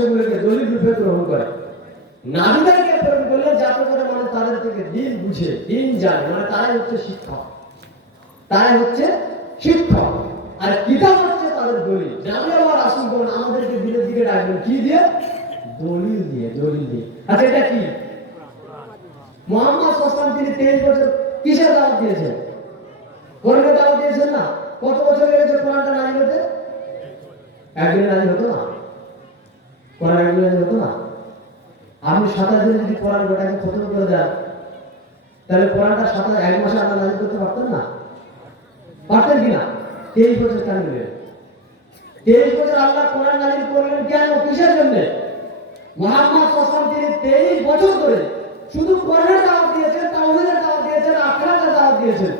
সেগুলোকে দলিল রূপে গ্রহণ করে। নারীদেরকে প্রেরণ করলে যাতে করে মানে তাদের থেকে দিন বুঝে, দিন জানে, মানে তারাই হচ্ছে শিক্ষক, তারাই হচ্ছে শিক্ষক। আর কিতাব হচ্ছে তাদের দলিল। জানলে আবার আসুন কোন আমাদেরকে দিনের দিকে ডাকবেন কি দিয়ে? দলিল দিয়ে, দলিল দিয়ে। আচ্ছা এটা কি? মুহাম্মদ সাল্লাল্লাহু আলাইহি ওয়াসাল্লাম তিনি 23 বছর কিসের দাওয়াত দিয়েছেন? কোরআনের দাওয়াত দিয়েছেন না? কত বছর লেগেছে কোরআনটা নাযিল হতে? একদিন নাযিল হতো না? কোরআন একদিন নাযিল হতো না? আপনি 27 দিনে যদি কোরআন গোটাকে খতম করে দেন, তাহলে কোরআনটা 1 মাসে আল্লাহ নাযিল করতে পারতেন না? পারতেন কিনা? 23 বছর কেন নিলেন? 23 বছর আল্লাহ কোরআন নাযিল করলেন কেন? কিসের জন্য? মুহাম্মদ সাল্লাল্লাহু আলাইহি ওয়াসাল্লাম তিনি 23 বছর ধরে শুধু কোরআনের দাওয়াত দিয়েছেন, তাওহীদের দাওয়াত দিয়েছেন, আখিরাতের দাওয়াত দিয়েছেন।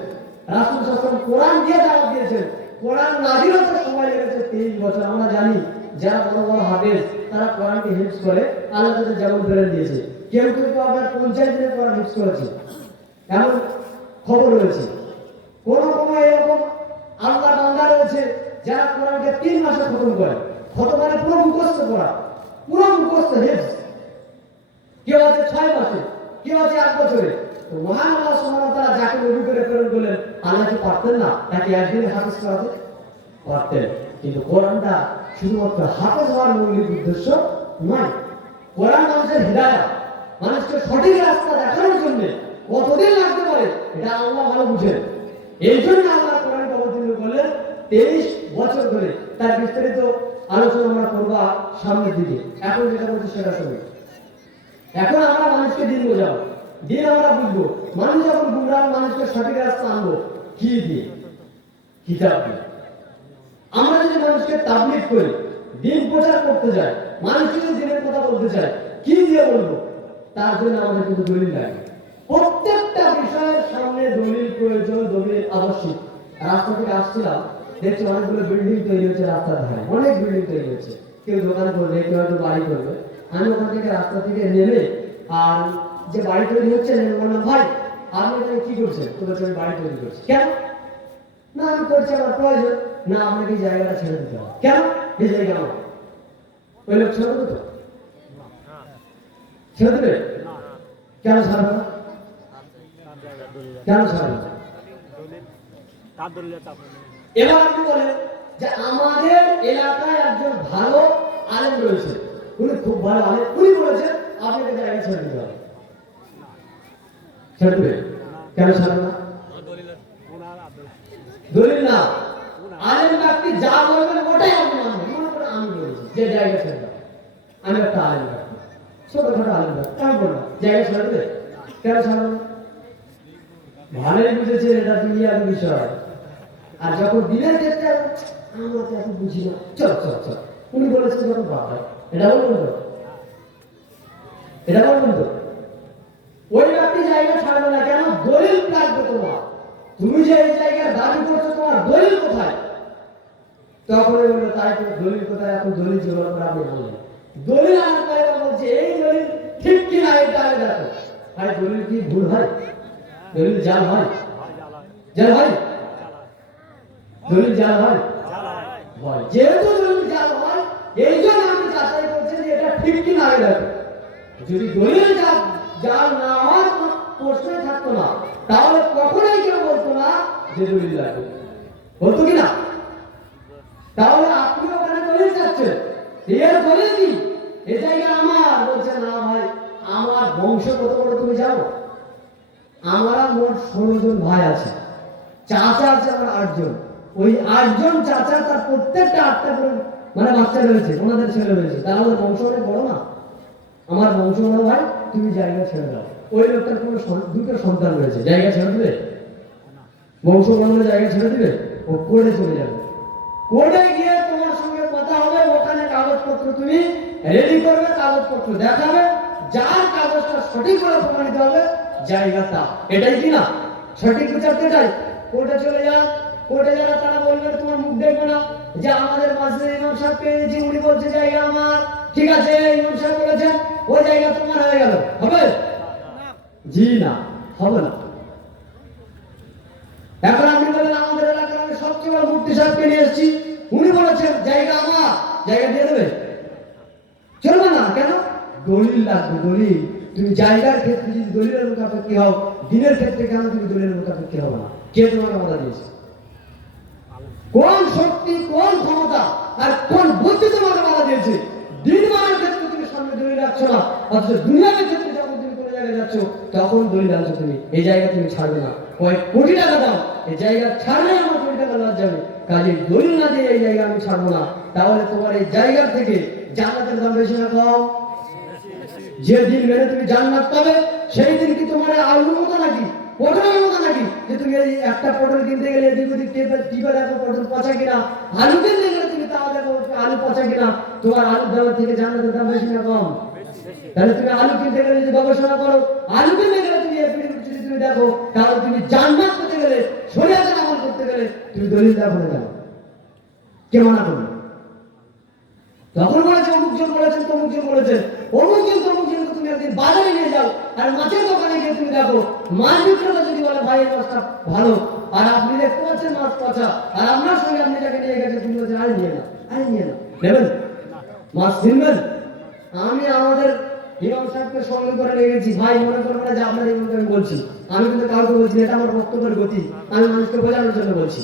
রাসূল সাল্লাল্লাহু আলাইহি ওয়াসাল্লাম কোরআন দিয়ে দাওয়াত দিয়েছেন। কোরআন নাযিল হতে সময় লেগেছে 23 বছর। আমরা জানি যারা বড় বড় হাফেজ তারা কোরআনকে হিফজ করে, আল্লাহ তাদের যেমন প্রেরণ দিয়েছে। কেউ কেউ তো আবার 50 দিনে কোরআন হিফজ করেছে, এমন খবর রয়েছে। কোন কোন এরকম আল্লাহ বান্দা রয়েছে যারা কোরআনকে 3 মাসে খতম করে। খতম মানে পুরো মুখস্থ করা, পুরো মুখস্থ হিফজ। কেউ আছে 6 মাসে, কেউ আছে 1 বছরে। তো মহান আল্লাহ সুবহানাহু ওয়া তাআলা যাকে নবী করে প্রেরণ করলেন, আল্লাহ কি পারতেন না তাকে একদিনে হাফেজ করাতে? পারতেন। কিন্তু কোরআনটা শুধুমাত্র হাফেজ হওয়ার মৌলিক উদ্দেশ্য নয়। কোরআন মানুষের হিদায়াত, মানুষকে সঠিক রাস্তা দেখানোর জন্য কতদিন লাগতে পারে এটা আল্লাহ ভালো বুঝেন। এই জন্য আল্লাহ কোরআনকে অবতীর্ণ করলেন 23 বছর ধরে। তার বিস্তারিত আলোচনা আমরা করব সামনের দিকে। এখন যেটা বলছি সেটা শুনুন। এখন আমরা মানুষকে দিন বোঝাবো, দিন আমরা বুঝবো। মানুষ যখন গুমরাহ, মানুষকে সঠিক রাস্তা আনবো কি দিয়ে? কিতাব দিয়ে। আমরা যদি মানুষকে তাবলীগ করি, দিন প্রচার করতে যাই, মানুষকে যদি দিনের কথা বলতে চাই, কি দিয়ে বলবো? তার জন্য আমাদের কিন্তু দলিল লাগে। প্রত্যেকটা বিষয়ের সামনে দলিল প্রয়োজন, দলিল আবশ্যক। রাস্তা থেকে আসছিলাম, দেখছি অনেকগুলো বিল্ডিং তৈরি হচ্ছে রাস্তার ধারে, অনেক বিল্ডিং তৈরি হচ্ছে। কেউ দোকান করবে, কেউ হয়তো বাড়ি করবে। আমি ওখান থেকে রাস্তা থেকে নেমে আর যে বাড়ি তৈরি হচ্ছে আমি বললাম, ভাই আপনি এখানে কি করছেন? তো বলছে আমি বাড়ি তৈরি করছি। কেন? না আমি করছি আমার প্রয়োজন। না আপনাকে এই জায়গাটা ছেড়ে দিতে হবে। কেন? এই জায়গা আমার। ওই লোক ছেড়ে দেবে তো? ছেড়ে দেবে? কেন ছাড়বে না? কেন ছাড়বে না? এবার আপনি বলেন যে আমাদের এলাকায় একজন ভালো আলেম রয়েছে, উনি খুব ভালো আলেম, উনি বলেছেন আপনাকে জায়গা ছেড়ে দিতে হবে। ছেড়ে দেবে? কেন ছাড়বে না? দলিল না, আলেম ব্যক্তি যা বলবেন ওটাই আপনি মানবেন। মনে করেন আমি বলেছি যে জায়গা ছেড়ে দাও, আমি একটা আলেম ব্যক্তি, ছোটখাটো আলেম ব্যক্তি, আমি বললাম জায়গা ছেড়ে দেবে? কেন ছাড়বে না? ভালোই বুঝেছেন এটা দুনিয়ার বিষয়। আর যখন দিনের ক্ষেত্রে আমরা তো এত বুঝি না, চল চল চল, উনি বলেছেন যখন বাবা এটা বলবেন তো, এটা বলবেন তো। ওই ব্যক্তি জায়গা ছাড়বে না কেন? দলিল লাগবে তোমার। তুমি যে এই জায়গায় দাবি করছো তোমার দলিল কোথায়? তখন বললো তাই তো দলিল কোথায়? এখন দলিল জোগাড় করে আপনি বললেন। দলিল আনার পরে বলছে এই দলিল ঠিক কিনা এটা আগে দেখো। ভাই দলিল কি ভুল হয়? দলিল জাল হয়? জাল হয়? দলিল জাল হয়? হয়। যেহেতু দলিল জাল হয়, এই জন্য আপনি যাচাই করছেন যে এটা ঠিক কিনা আগে দেখো। যদি দলিল জাল না হয় প্রশ্নই থাকতো না, তাহলে কখনোই কেউ বলতো না যে দলিল লাগবে, বলতো কিনা? তাহলে আপনি ওখানে দলিল চাচ্ছেন, এর দলিল কি? এই জায়গা আমার। বলছে না ভাই, আমার বংশ কত বড় তুমি জানো? আমরা মোট 16 জন ভাই আছে, চাচা আছে আমার 8 জন। ওই 8 জন চাচা তার প্রত্যেকটা 8টা করে মানে বাচ্চা রয়েছে, ওনাদের ছেলে রয়েছে। তাহলে বংশ অনেক বড় না? আমার বংশ বড় ভাই, তুমি জায়গা ছেড়ে দাও। ওই লোকটার কোনো দুটো সন্তান রয়েছে, জায়গা ছেড়ে দিবে? বংশ বড় জায়গা ছেড়ে দিবে? ও কোর্টে চলে যাবে। কোর্টে গিয়ে তোমার সঙ্গে কথা হবে, ওখানে কাগজপত্র তুমি রেডি করবে, কাগজপত্র দেখাবে, যার কাগজটা সঠিক বলে প্রমাণিত হবে জায়গাটা। এটাই কি না সঠিক বিচার? এটাই। কোর্টে চলে যাও, কোর্টে যারা তারা বলবে, তোমার মুখ দেখবে না যে আমাদের মাঝে ইমাম সাহেব পেয়েছি, উনি বলছে জায়গা আমার, ঠিক আছে ইমাম সাহেব বলেছেন ওই জায়গা তোমার হয়ে গেল, হবে? জি না, হবে না। এখন আপনি বলেন আমাদের এলাকার আমি সবচেয়ে বড় মুফতি সাহেবকে নিয়ে এসেছি, উনি বলেছেন জায়গা আমার, জায়গা দিয়ে দেবে? চলো দলিল লাগবে, দলিল। তুমি জায়গার ক্ষেত্রে যদি দলিলের মুখাপেক্ষি হও, দিনের ক্ষেত্রে কেন তুমি দলিলের মুখাপেক্ষি হবে না? কে তোমাকে বাধা দিয়েছে? কোন শক্তি, কোন ক্ষমতা আর কোন বুদ্ধি তোমাকে বাধা দিয়েছে? দিন মানার ক্ষেত্রে তুমি সামনে দলিল রাখছো না, অথচ দুনিয়ার ক্ষেত্রে যখন তুমি কোনো জায়গায় যাচ্ছ তখন দলিল আনছো। তুমি এই জায়গা তুমি ছাড়বে না, কয়েক কোটি টাকা দাও, এই জায়গা ছাড়লে আমার কোটি টাকা লস যাবে, কাজে দলিল না দিয়ে এই জায়গা আমি ছাড়বো না। তাহলে তোমার এই জায়গা থেকে জান্নাতের দাম বেশি না কম? যে দিন মেনে তুমি জান্নাত পাবে সেই দিন কি তোমার আলুর মতো নাকি, পটলের মতো নাকি, যে তুমি এই একটা পটল কিনতে গেলে এদিক ওদিক টিপে দেখো পটল পচা কিনা, আলু কিনতে গেলে তুমি তাও দেখো আলু পচা কিনা, তোমার আলুর দামের থেকে জান্নাতের দাম বেশি না কম? তাহলে তুমি আলু কিনতে গেলে যদি গবেষণা করো, আলু কিনতে গেলে তুমি যদি তুমি দেখো, তাহলে তুমি জান্নাত পেতে গেলে, শরীয়তের আমল করতে গেলে তুমি দলিল দেখো না কেন? কে মানা করবে? তখন বলেছে অমুক জন বলেছেন, তমুক জন বলেছেন, অমুক জন তমুক জন তুমি একদিন বাজারে নিয়ে যাও, আর মাছের দোকানে গিয়ে তুমি দেখো মাছ বিক্রেতা যদি বলে ভাই এই মাছটা ভালো, আর আপনি দেখতে পাচ্ছেন মাছ পচা, আর আপনার সঙ্গে আপনি যাকে নিয়ে গেছেন তুমি বলছেন আরে নিয়ে না, আরে নিয়ে না, নেবেন মাছ কিনবেন? আমি আমাদের ইমাম সাহেবকে সঙ্গে করে নিয়ে গেছি, ভাই মনে করবেন না যে আপনার ইমামকে আমি বলছি, আমি কিন্তু কাউকে বলছি, এটা আমার বক্তব্যের গতি, আমি মানুষকে বোঝানোর জন্য বলছি।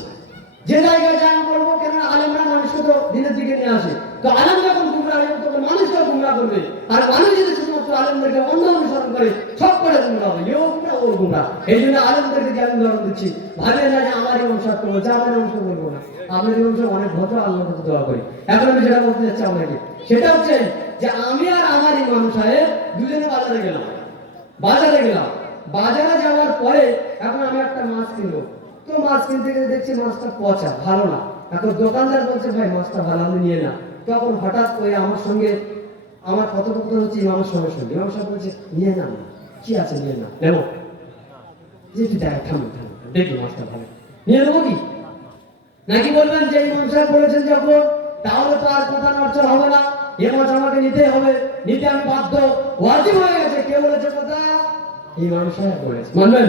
যে জায়গায় যাই আমি বলবো, কেন আলেমরা মানুষকে তো দিনের দিকে নিয়ে আসে, তো আলেম যখন গুমরা হবে তখন মানুষকেও গুমরা করবে, আর মানুষ যদি শুধুমাত্র আলেমদেরকে অন্ধ অনুসরণ করে সব করে গুমরা হবে, এও গুমরা ও গুমরা। এই জন্য আলেমদেরকে যে আমি উদাহরণ দিচ্ছি, ভাবেন না যে আমার ইমাম সাহেব করবো, যা আমার ইমাম সাহেব বলবো না, আপনার ইমাম সাহেব অনেক ভদ্র, আল্লাহর কাছে দোয়া করি। এখন আমি যেটা বলতে চাচ্ছি আপনাকে, সেটা হচ্ছে যে আমি আর আমার ইমাম সাহেব দুজনে বাজারে গেলাম, বাজারে যাওয়ার পরে এখন আমি একটা মাছ কিনবো, তো মাছ কিনতে গেলে দেখছি মাছটা পচা, ভালো না। এখন দোকানদার বলছে ভাই মাছটা ভালো, আমি নিয়ে না। তখন হঠাৎ করে আমার সঙ্গে আমার কথোপকথন হচ্ছে ইমামের সঙ্গে, ইমাম সাহেব বলছে নিয়ে না, কি আছে নিয়ে না, নেবো যেটি দেখ, থামো দেখি মাছটা ভালো, নিয়ে নেবো কি নাকি বলবেন যে ইমাম সাহেব বলেছেন যখন, তাহলে তো আর কথা নড়চড় হবে না, এ মাছ আমাকে নিতে হবে, নিতে আমি বাধ্য, ওয়াজিব হয়ে গেছে। কে বলেছে কথা? ইমাম সাহেব বলেছে, মানবেন?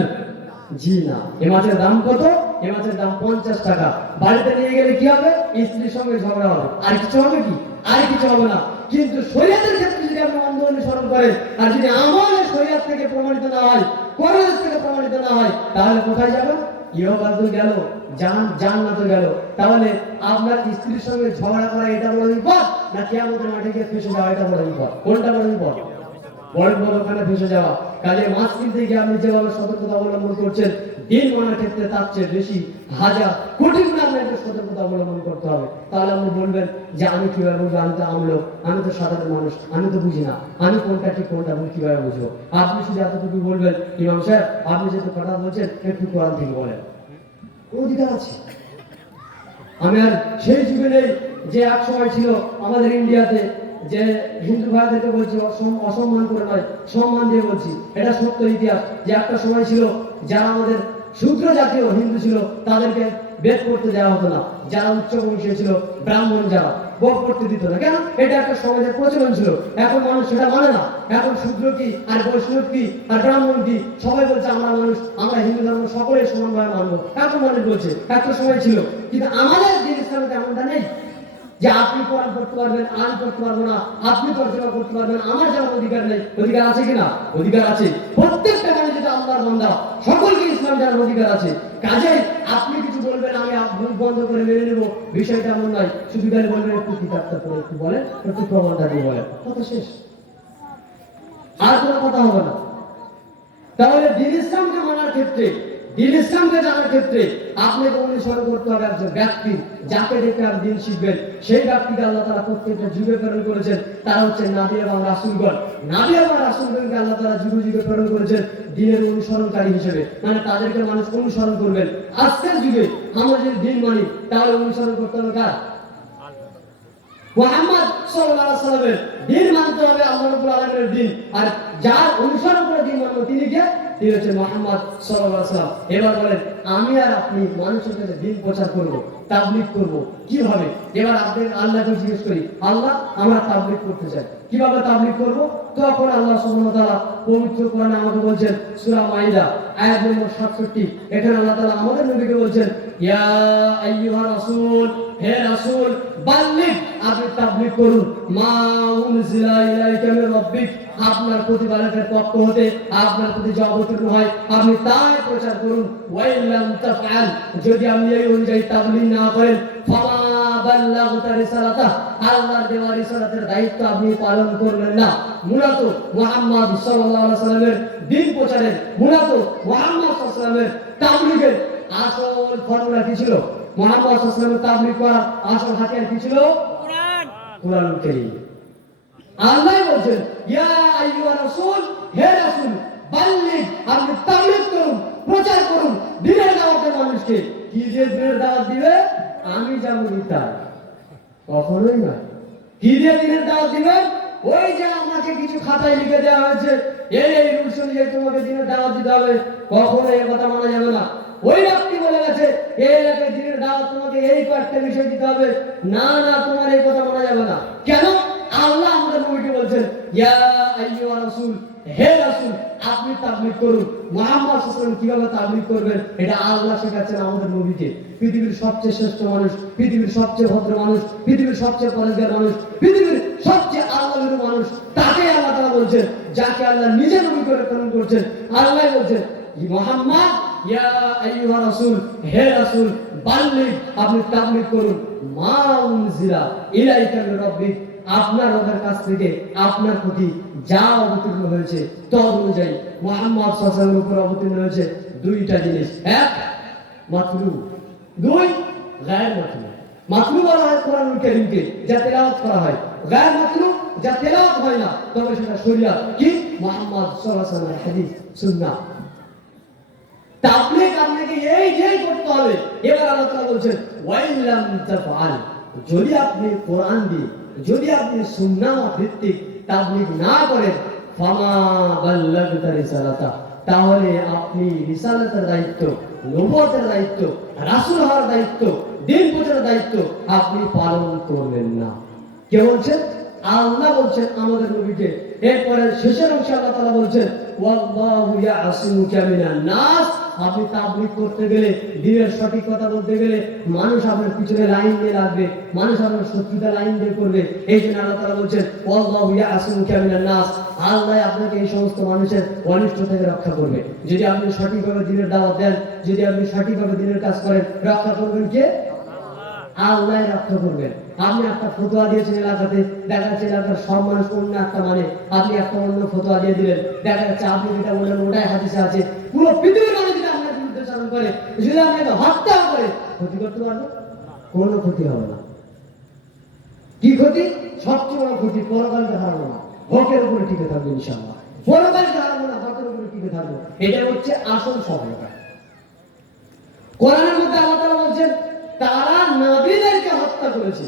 জি না। এ মাছের দাম কত? এ মাছের দাম 50 টাকা। বাড়িতে নিয়ে গেলে কি হবে? স্ত্রীর সঙ্গে ঝগড়া হবে, আর কিছু হবে কি? আর কিছু হবে না। কিন্তু শরীয়তের ক্ষেত্রে যদি আপনি অন্ধ অনুসরণ করেন, আর যদি আমলে শরীয়ত থেকে প্রমাণিত না হয়, কোরআন থেকে প্রমাণিত না হয়, তাহলে কোথায় যাবেন? ইহকাল তো গেল, জান্নাত গেল। তাহলে আপনার স্ত্রীর সঙ্গে ঝগড়া করা এটা বড় বিপদ, না কিয়ামতের মাঠে গিয়ে ফেঁসে যাওয়া এটা বড় বিপদ? কোনটা বড় বিপদ? বড় বড় ওখানে ফেঁসে যাওয়া। কাজে মাছ কিনতে গিয়ে আপনি যেভাবে সতর্কতা অবলম্বন করছেন, দিন মানার ক্ষেত্রে তার চেয়ে বেশি হাজার কোটি গুণ আপনাকে সতর্কতা অবলম্বন করতে হবে। তাহলে আপনি বলবেন যে আমি কিভাবে বুঝবো? আমি তো আমলোক, আমি তো সাধারণ মানুষ, আমি তো বুঝি না, আমি কোনটা ঠিক কোনটা ভুল কিভাবে বুঝবো? আপনি শুধু এতটুকু বলবেন, ইমাম সাহেব আপনি যেহেতু কথা বলছেন একটু কোরআন থেকে বলেন, অধিকার আছে। আমি আর সেই যুগে নেই যে এক সময় ছিল আমাদের ইন্ডিয়াতে, যে হিন্দু ভাইদেরকে বলছি অসম্মান করে নয়, সম্মান দিয়ে বলছি, এটা সত্য ইতিহাস, যে একটা সময় ছিল যারা আমাদের শূদ্র জাতীয় হিন্দু ছিল তাদেরকে বেদ করতে দেওয়া হতো না, যারা উচ্চ বংশীয় ছিল ব্রাহ্মণ যারা বক করতে দিত না। কেন? এটা একটা সমাজের প্রচলন ছিল। এখন মানুষ সেটা মানে না। এখন শূদ্র কি আর বৈষ্ণব কি আর ব্রাহ্মণ কি, সবাই বলছে আমরা মানুষ, আমরা হিন্দু ধর্ম সকলে সমানভাবে মানবো। এখন মানুষ বলছে, একটা সময় ছিল। কিন্তু আমাদের দিন ইসলামে এমনটা নেই যে আপনি কোরআন পড়তে পারবেন, আমি পড়তে পারবো না, আপনি তর্জমা করতে পারবেন, আমার যেমন অধিকার নেই। অধিকার আছে কিনা? অধিকার আছে। প্রত্যেকটা মানুষ যেটা আল্লাহর বান্দা, সকলকে ইসলাম জানার অধিকার আছে। কাজেই আপনি কিছু বলবেন আমি মুখ বন্ধ করে মেনে নেবো, বিষয়টা এমন নয়। শুধু গেলে বলবেন একটু কিতাবটা পড়ে একটু বলেন, একটু প্রমাণটা দিয়ে বলেন, কথা শেষ, আর কোনো কথা হবে না। তাহলে দ্বীন ইসলামকে মানার ক্ষেত্রে, দ্বীন ইসলামকে জানার ক্ষেত্রে আপনাকে অনুসরণ করতে হবে একজন ব্যক্তি, যাকে দেখে আপনি দ্বীন শিখবেন। সেই ব্যক্তিকে আল্লাহ তাআলা প্রত্যেকটা যুগে প্রেরণ করেছেন, তারা হচ্ছে নবী এবং রাসূলগণ। নবী এবং রাসূলগণকে আল্লাহ তাআলা যুগে যুগে প্রেরণ করেছেন দ্বীনের অনুসরণকারী হিসেবে, মানে তাদেরকে মানুষ অনুসরণ করবেন। আজকের যুগে আমরা যদি দ্বীন মানি, তাহলে অনুসরণ করতে হবে কার? মুহাম্মদ সাল্লাল্লাহু আলাইহি ওয়াসাল্লামের দ্বীন মানতে হবে, আল্লাহ রাব্বুল আলামিনের দ্বীন। আর যার অনুসরণ করে দ্বীন মানবো তিনি কে? তিনি হচ্ছে মুহাম্মদ সাল্লাল্লাহু আলাইহি ওয়াসাল্লাম। এবার বলেন, আমি আর আপনি মানুষের কাছে দ্বীন প্রচার করব, তাবলীগ করব কিভাবে? এবার আপনি আল্লাহকে জিজ্ঞেস করি, আল্লাহ আমরা তাবলীগ করতে চাই, কিভাবে তাবলীগ করব? তখন আল্লাহ সুবহানাহু ওয়া তাআলা পবিত্র কোরআনে আমাকে বলছেন, সূরা মাইদা আয়াত নম্বর 67, এখানে আল্লাহ তাআলা আমাদের নবীকে বলছেন, ইয়া আইয়ুহা রাসূল, হে রাসূল, বাল্লিগ, আপনি তাবলীগ করুন, মা উনজিলা ইলাইকা মির রাব্বিক, আপনার প্রতিপালকের পক্ষ হতে আপনার প্রতি যা অবতীর্ণ হয় আপনি তাই প্রচার করুন। ওয়াইলাম তাফআল, যদি আপনি এই অনুযায়ী তাবলীগ না করেন, ফামা বাল্লাগতা রিসালাতা, আল্লাহর দেওয়া রিসালাতের দায়িত্ব আপনি পালন করলেন না। মূলত মুহাম্মদ সাল্লাল্লাহু আলাইহি সাল্লামের দ্বীন প্রচারের, মূলত মুহাম্মদ সাল্লাল্লাহু আলাইহি সাল্লামের তাবলীগের আসল ফর্মুলা কি ছিল? মুহাম্মদ সাল্লাল্লাহু আলাইহি সাল্লামের তাবলীগ করার আসল হাতিয়ার কি ছিল? কোরআন, কোরআনুল কারীম। আল্লাহ বলছেন, ইয়া আইয়ুহা রাসূল, হে রাসূল, বাল্লিগ, আপনি তাবলীগ করুন, প্রচার করুন, দ্বীনের দাওয়াত দেন মানুষকে। কি যে দ্বীনের দাওয়াত দিবে? আমি যাবো দিতে, কখনোই নয়। কি দিয়ে দ্বীনের দাওয়াত দিবেন? ওই যে আমাকে কিছু খাতায় লিখে দেওয়া হয়েছে, এই এই রুলস অনুযায়ী তোমাকে দ্বীনের দাওয়াত দিতে হবে, কখনো এই কথা মানা যাবে না। ওই ব্যক্তি বলে গেছে এই এলাকায় দ্বীনের দাওয়াত তোমাকে এই কয়েকটা বিষয় দিতে হবে, না না, তোমার এই কথা মানা যাবে না। কেন? আল্লাহ আমাদের নবীকে বলছেন, ইয়া আইয়ুহা রাসূল, হে রাসূল, আপনি তাবলীগ করুন। মুহাম্মদ সাল্লাল্লাহু আলাইহি ওয়াসাল্লাম কিভাবে তাবলীগ করবেন এটা আল্লাহ শেখাচ্ছেন আমাদের নবীকে। পৃথিবীর সবচেয়ে শ্রেষ্ঠ মানুষ, পৃথিবীর সবচেয়ে ভদ্র মানুষ, পৃথিবীর সবচেয়ে পরেশগার মানুষ, পৃথিবীর সবচেয়ে আল্লাহর মানুষ, তাকে আল্লাহ তাআলা বলছেন, যাকে আল্লাহ নিজে নবী করে প্রেরণ করছেন। আল্লাহ বলছেন, মুহাম্মদ, ইয়া আইয়ুহা রাসূল, হে রাসূল, বাল্লিগ, আপনি তাবলীগ করুন, মা উনজিলা ইলাইকা মির রাব্বিক, আপনার রবের কাছ থেকে আপনার প্রতি যা অবতীর্ণ হয়েছে তদ অনুযায়ী মুহাম্মদ সাল্লাল্লাহু আলাইহি ওয়াসাল্লামের উপর অবতীর্ণ হয়েছে দুইটা জিনিস, এক মাতলু, দুই গায়র মাতলু। মাতলু বলা হয় কোরআনুল কারীমকে, যা তেলাওয়াত করা হয়। গায়র মাতলু, যা তেলাওয়াত হয় না, তবে সেটা শরীয়ত, কি মুহাম্মদ সাল্লাল্লাহু আলাইহি ওয়াসাল্লামের হাদিস, সুন্নাহ। তাবলীগ আপনাকে এই যে করতে হবে। এবার আল্লাহ তাআলা বলছেন, ওয়াইলাম তাফআল, যদি আপনি কোরআন দিয়ে, যদি আপনি সুন্নাহ ভিত্তিক তাবলীগ না করেন, ফামা বাল্লাগতা রিসালাতা, তাহলে আপনি রিসালাতের দায়িত্ব, নবুয়তের দায়িত্ব, রাসূল হওয়ার দায়িত্ব, দ্বীন প্রচারের দায়িত্ব আপনি পালন করলেন না। কে বলছেন? আল্লাহ বলছেন আমাদের নবীকে। এরপরে শেষের অংশে আল্লাহ তাআলা বলছেন, ওয়াল্লাহু ইয়াসিমুকা মিনান নাস, আপনি তাবলীগ করতে গেলে, দ্বীনের সঠিক কথা বলতে গেলে মানুষ আপনার পিছনে লাইন দিয়ে লাগবে, মানুষ আপনার শত্রুতা লাইন দিয়ে করবে। এই জন্য আল্লাহ তাআলা বলছেন, ওয়াল্লাহু ইয়াসিমুকা মিনান নাস, আল্লাহ আপনাকে এই সমস্ত মানুষের অনিষ্ট থেকে রক্ষা করবে। যদি আপনি সঠিকভাবে দ্বীনের দাওয়াত দেন, যদি আপনি সঠিকভাবে দ্বীনের কাজ করেন, রক্ষা করবেন কে? আল্লাহ রক্ষা করবেন। আপনি একটা ফতোয়া দিয়েছেন এলাকাতে, দেখা যাচ্ছে এলাকার সব মানুষ অন্য একটা মানে, আপনি একটা অন্য ফতোয়া দিয়ে দিলেন, দেখা যাচ্ছে আপনি যেটা বললেন ওটাই হাদিসে আছে, পুরো পৃথিবীর মানুষ যদি আপনার বিরুদ্ধে চালন করে, যদি আপনাকে হত্যা করে, ক্ষতি করতে পারবে? কোনো ক্ষতি হবে না। কি ক্ষতি? সবচেয়ে বড় ক্ষতি পরকালকে হারাবো না, হকের উপরে টিকে থাকবো ইনশাআল্লাহ। পরকালকে হারাবো না, হকের উপরে টিকে থাকবো, এটা হচ্ছে আসল সফলতা। কোরআনের মধ্যে আল্লাহ তাআলা বলছেন, তারা নবীদেরকে হত্যা করেছে,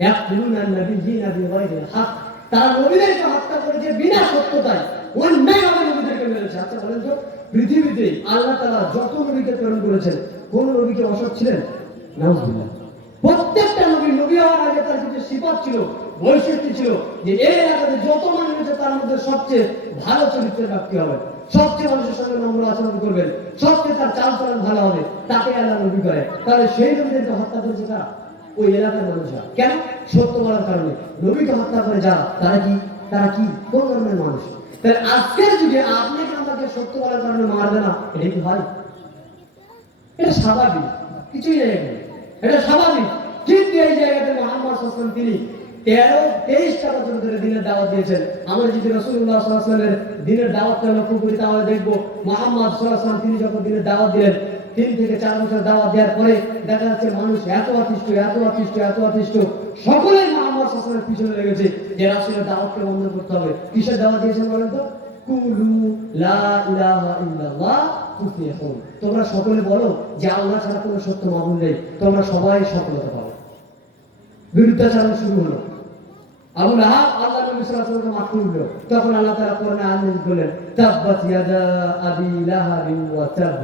ইয়াকতুলুনা নাবিয়্যিনা বিগাইরিল হক, তারা নবীদেরকে হত্যা করেছে বিনা সত্যতায়, অন্যায়ভাবে নবীদেরকে মেরেছে। আচ্ছা বলেন তো, পৃথিবীতে আল্লাহ তাআলা যত নবীকে প্রেরণ করেছেন, কোন নবীকে অসৎ ছিলেন? নাউযুবিল্লাহ। প্রত্যেকটা নবী, নবী হওয়ার আগে তার কিছু সিফাত ছিল, বৈশিষ্ট্য ছিল, যে এই এলাকাতে যত মানুষ আছে তার মধ্যে সবচেয়ে ভালো চরিত্রের ব্যক্তি হবে, সবচেয়ে মানুষের সঙ্গে নম্র আচরণ করবেন, সবচেয়ে তার চাল চলন ভালো হবে, তাকে আল্লাহ নবী করে। তাহলে সেই নবীদেরকে হত্যা করেছে কারা? ওই এলাকার মানুষরা। কেন? সত্য বলার কারণে। নবীকে হত্যা করে যারা, তারা কি? তারা কি? কোন ধরনের মানুষ? তাহলে আজকের যুগে আপনাকে আমাকে সত্য বলার কারণে মারবে না, এটা কি হয়? এটা স্বাভাবিক, কিছুই নেই এখানে, এটা স্বাভাবিক। কিন্তু এই জায়গাতে মুহাম্মদ সাল্লাল্লাহু আলাইহি ওয়াসাল্লাম তিনি 13-23টা বছর ধরে দ্বীনের দাওয়াত দিয়েছেন। আমরা যদি রাসূলুল্লাহ সাল্লাল্লাহু আলাইহি ওয়াসাল্লামের দ্বীনের দাওয়াতটা লক্ষ্য করি, তাহলে দেখবো মুহাম্মদ সাল্লাল্লাহু আলাইহি ওয়াসাল্লাম তিনি যখন দ্বীনের দাওয়াত দিলেন, 3 থেকে 4 বছর দাওয়াত দেওয়ার পরে দেখা যাচ্ছে মানুষ এত অতিষ্ঠ, সকলেই মুহাম্মদ সাল্লাল্লাহু আলাইহি ওয়াসাল্লামের পিছনে লেগেছে যে রাসূলের দাওয়াতকে বন্ধ করতে হবে। কিসের দাওয়াত দিয়েছেন বলেন তো? কুলু লা ইলাহা ইল্লাল্লাহ তুফলিহুন, তোমরা সকলে বলো যে আল্লাহ ছাড়া কোনো সত্য মাবুদ নেই, তোমরা সবাই সফলতা পাবে। বিরুদ্ধাচরণ শুরু হলো। আবু লাহাব আল্লাহ নবী সাল্লাল্লাহু আলাইহি ওয়াসাল্লামকে মারতে উঠলো, তখন আল্লাহ তাআলা কোরআনে আয়াত বললেন, তাব্বাত ইয়াদা আবি লাহাবিন ওয়া তাব।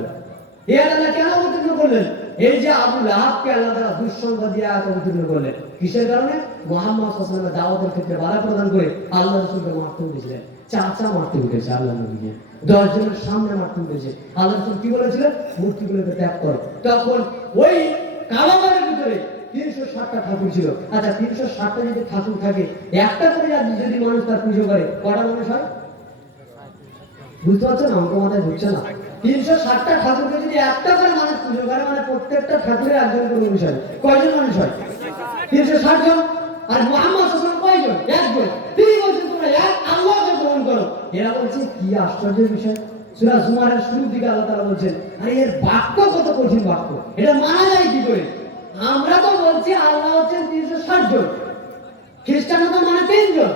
এই আয়াতটা কেন অবতীর্ণ করলেন? এই যে আবু লাহাবকে আল্লাহ তাআলা দুঃসংখ্যা দিয়ে আয়াত অবতীর্ণ করলেন কিসের কারণে? মুহাম্মদ সাল্লাল্লাহু আলাইহি ওয়াসাল্লামের দাওয়াতের ক্ষেত্রে বাধা প্রদান করে আল্লাহ রাসূলকে মারতে উঠেছিলেন, চাচা মারতে উঠেছে আল্লাহ নবীকে, 10 জনের সামনে মারতে উঠেছে। আল্লাহ রাসূল কি বলেছিলেন? মূর্তিগুলোকে ত্যাগ করো। তখন ওই কাবাগারের ভিতরে 360টা ঠাকুর ছিল। আচ্ছা 360টা যদি ঠাকুর থাকে, একটা করে যদি মানুষ তার পুজো করে, কটা মানুষ হয়? বুঝতে পারছেন? অঙ্ক মাথায় ঢুকছে না। 360টা ঠাকুরকে যদি একটা করে মানুষ পুজো করে, মানে প্রত্যেকটা ঠাকুরে একজন করে মানুষ হয়। কয়জন মানুষ হয়? 360 জন। আর মুহাম্মদ সাল্লাল্লাহু আলাইহি ওয়াসাল্লাম কয়জন? একজন। তিনি বলছেন তোমরা এক আল্লাহকে গ্রহণ করো। এরা বলছে কি আশ্চর্যের বিষয়। সূরা জুমারের শুরুর দিকে আল্লাহ তাআলা বলছেন, আরে এর বাক্য কত কঠিন বাক্য, এটা মানা যায় কি করে? আমরা তো বলছি আল্লাহ হচ্ছেন 360 জন, খ্রিস্টানরা তো মানে 3 জন,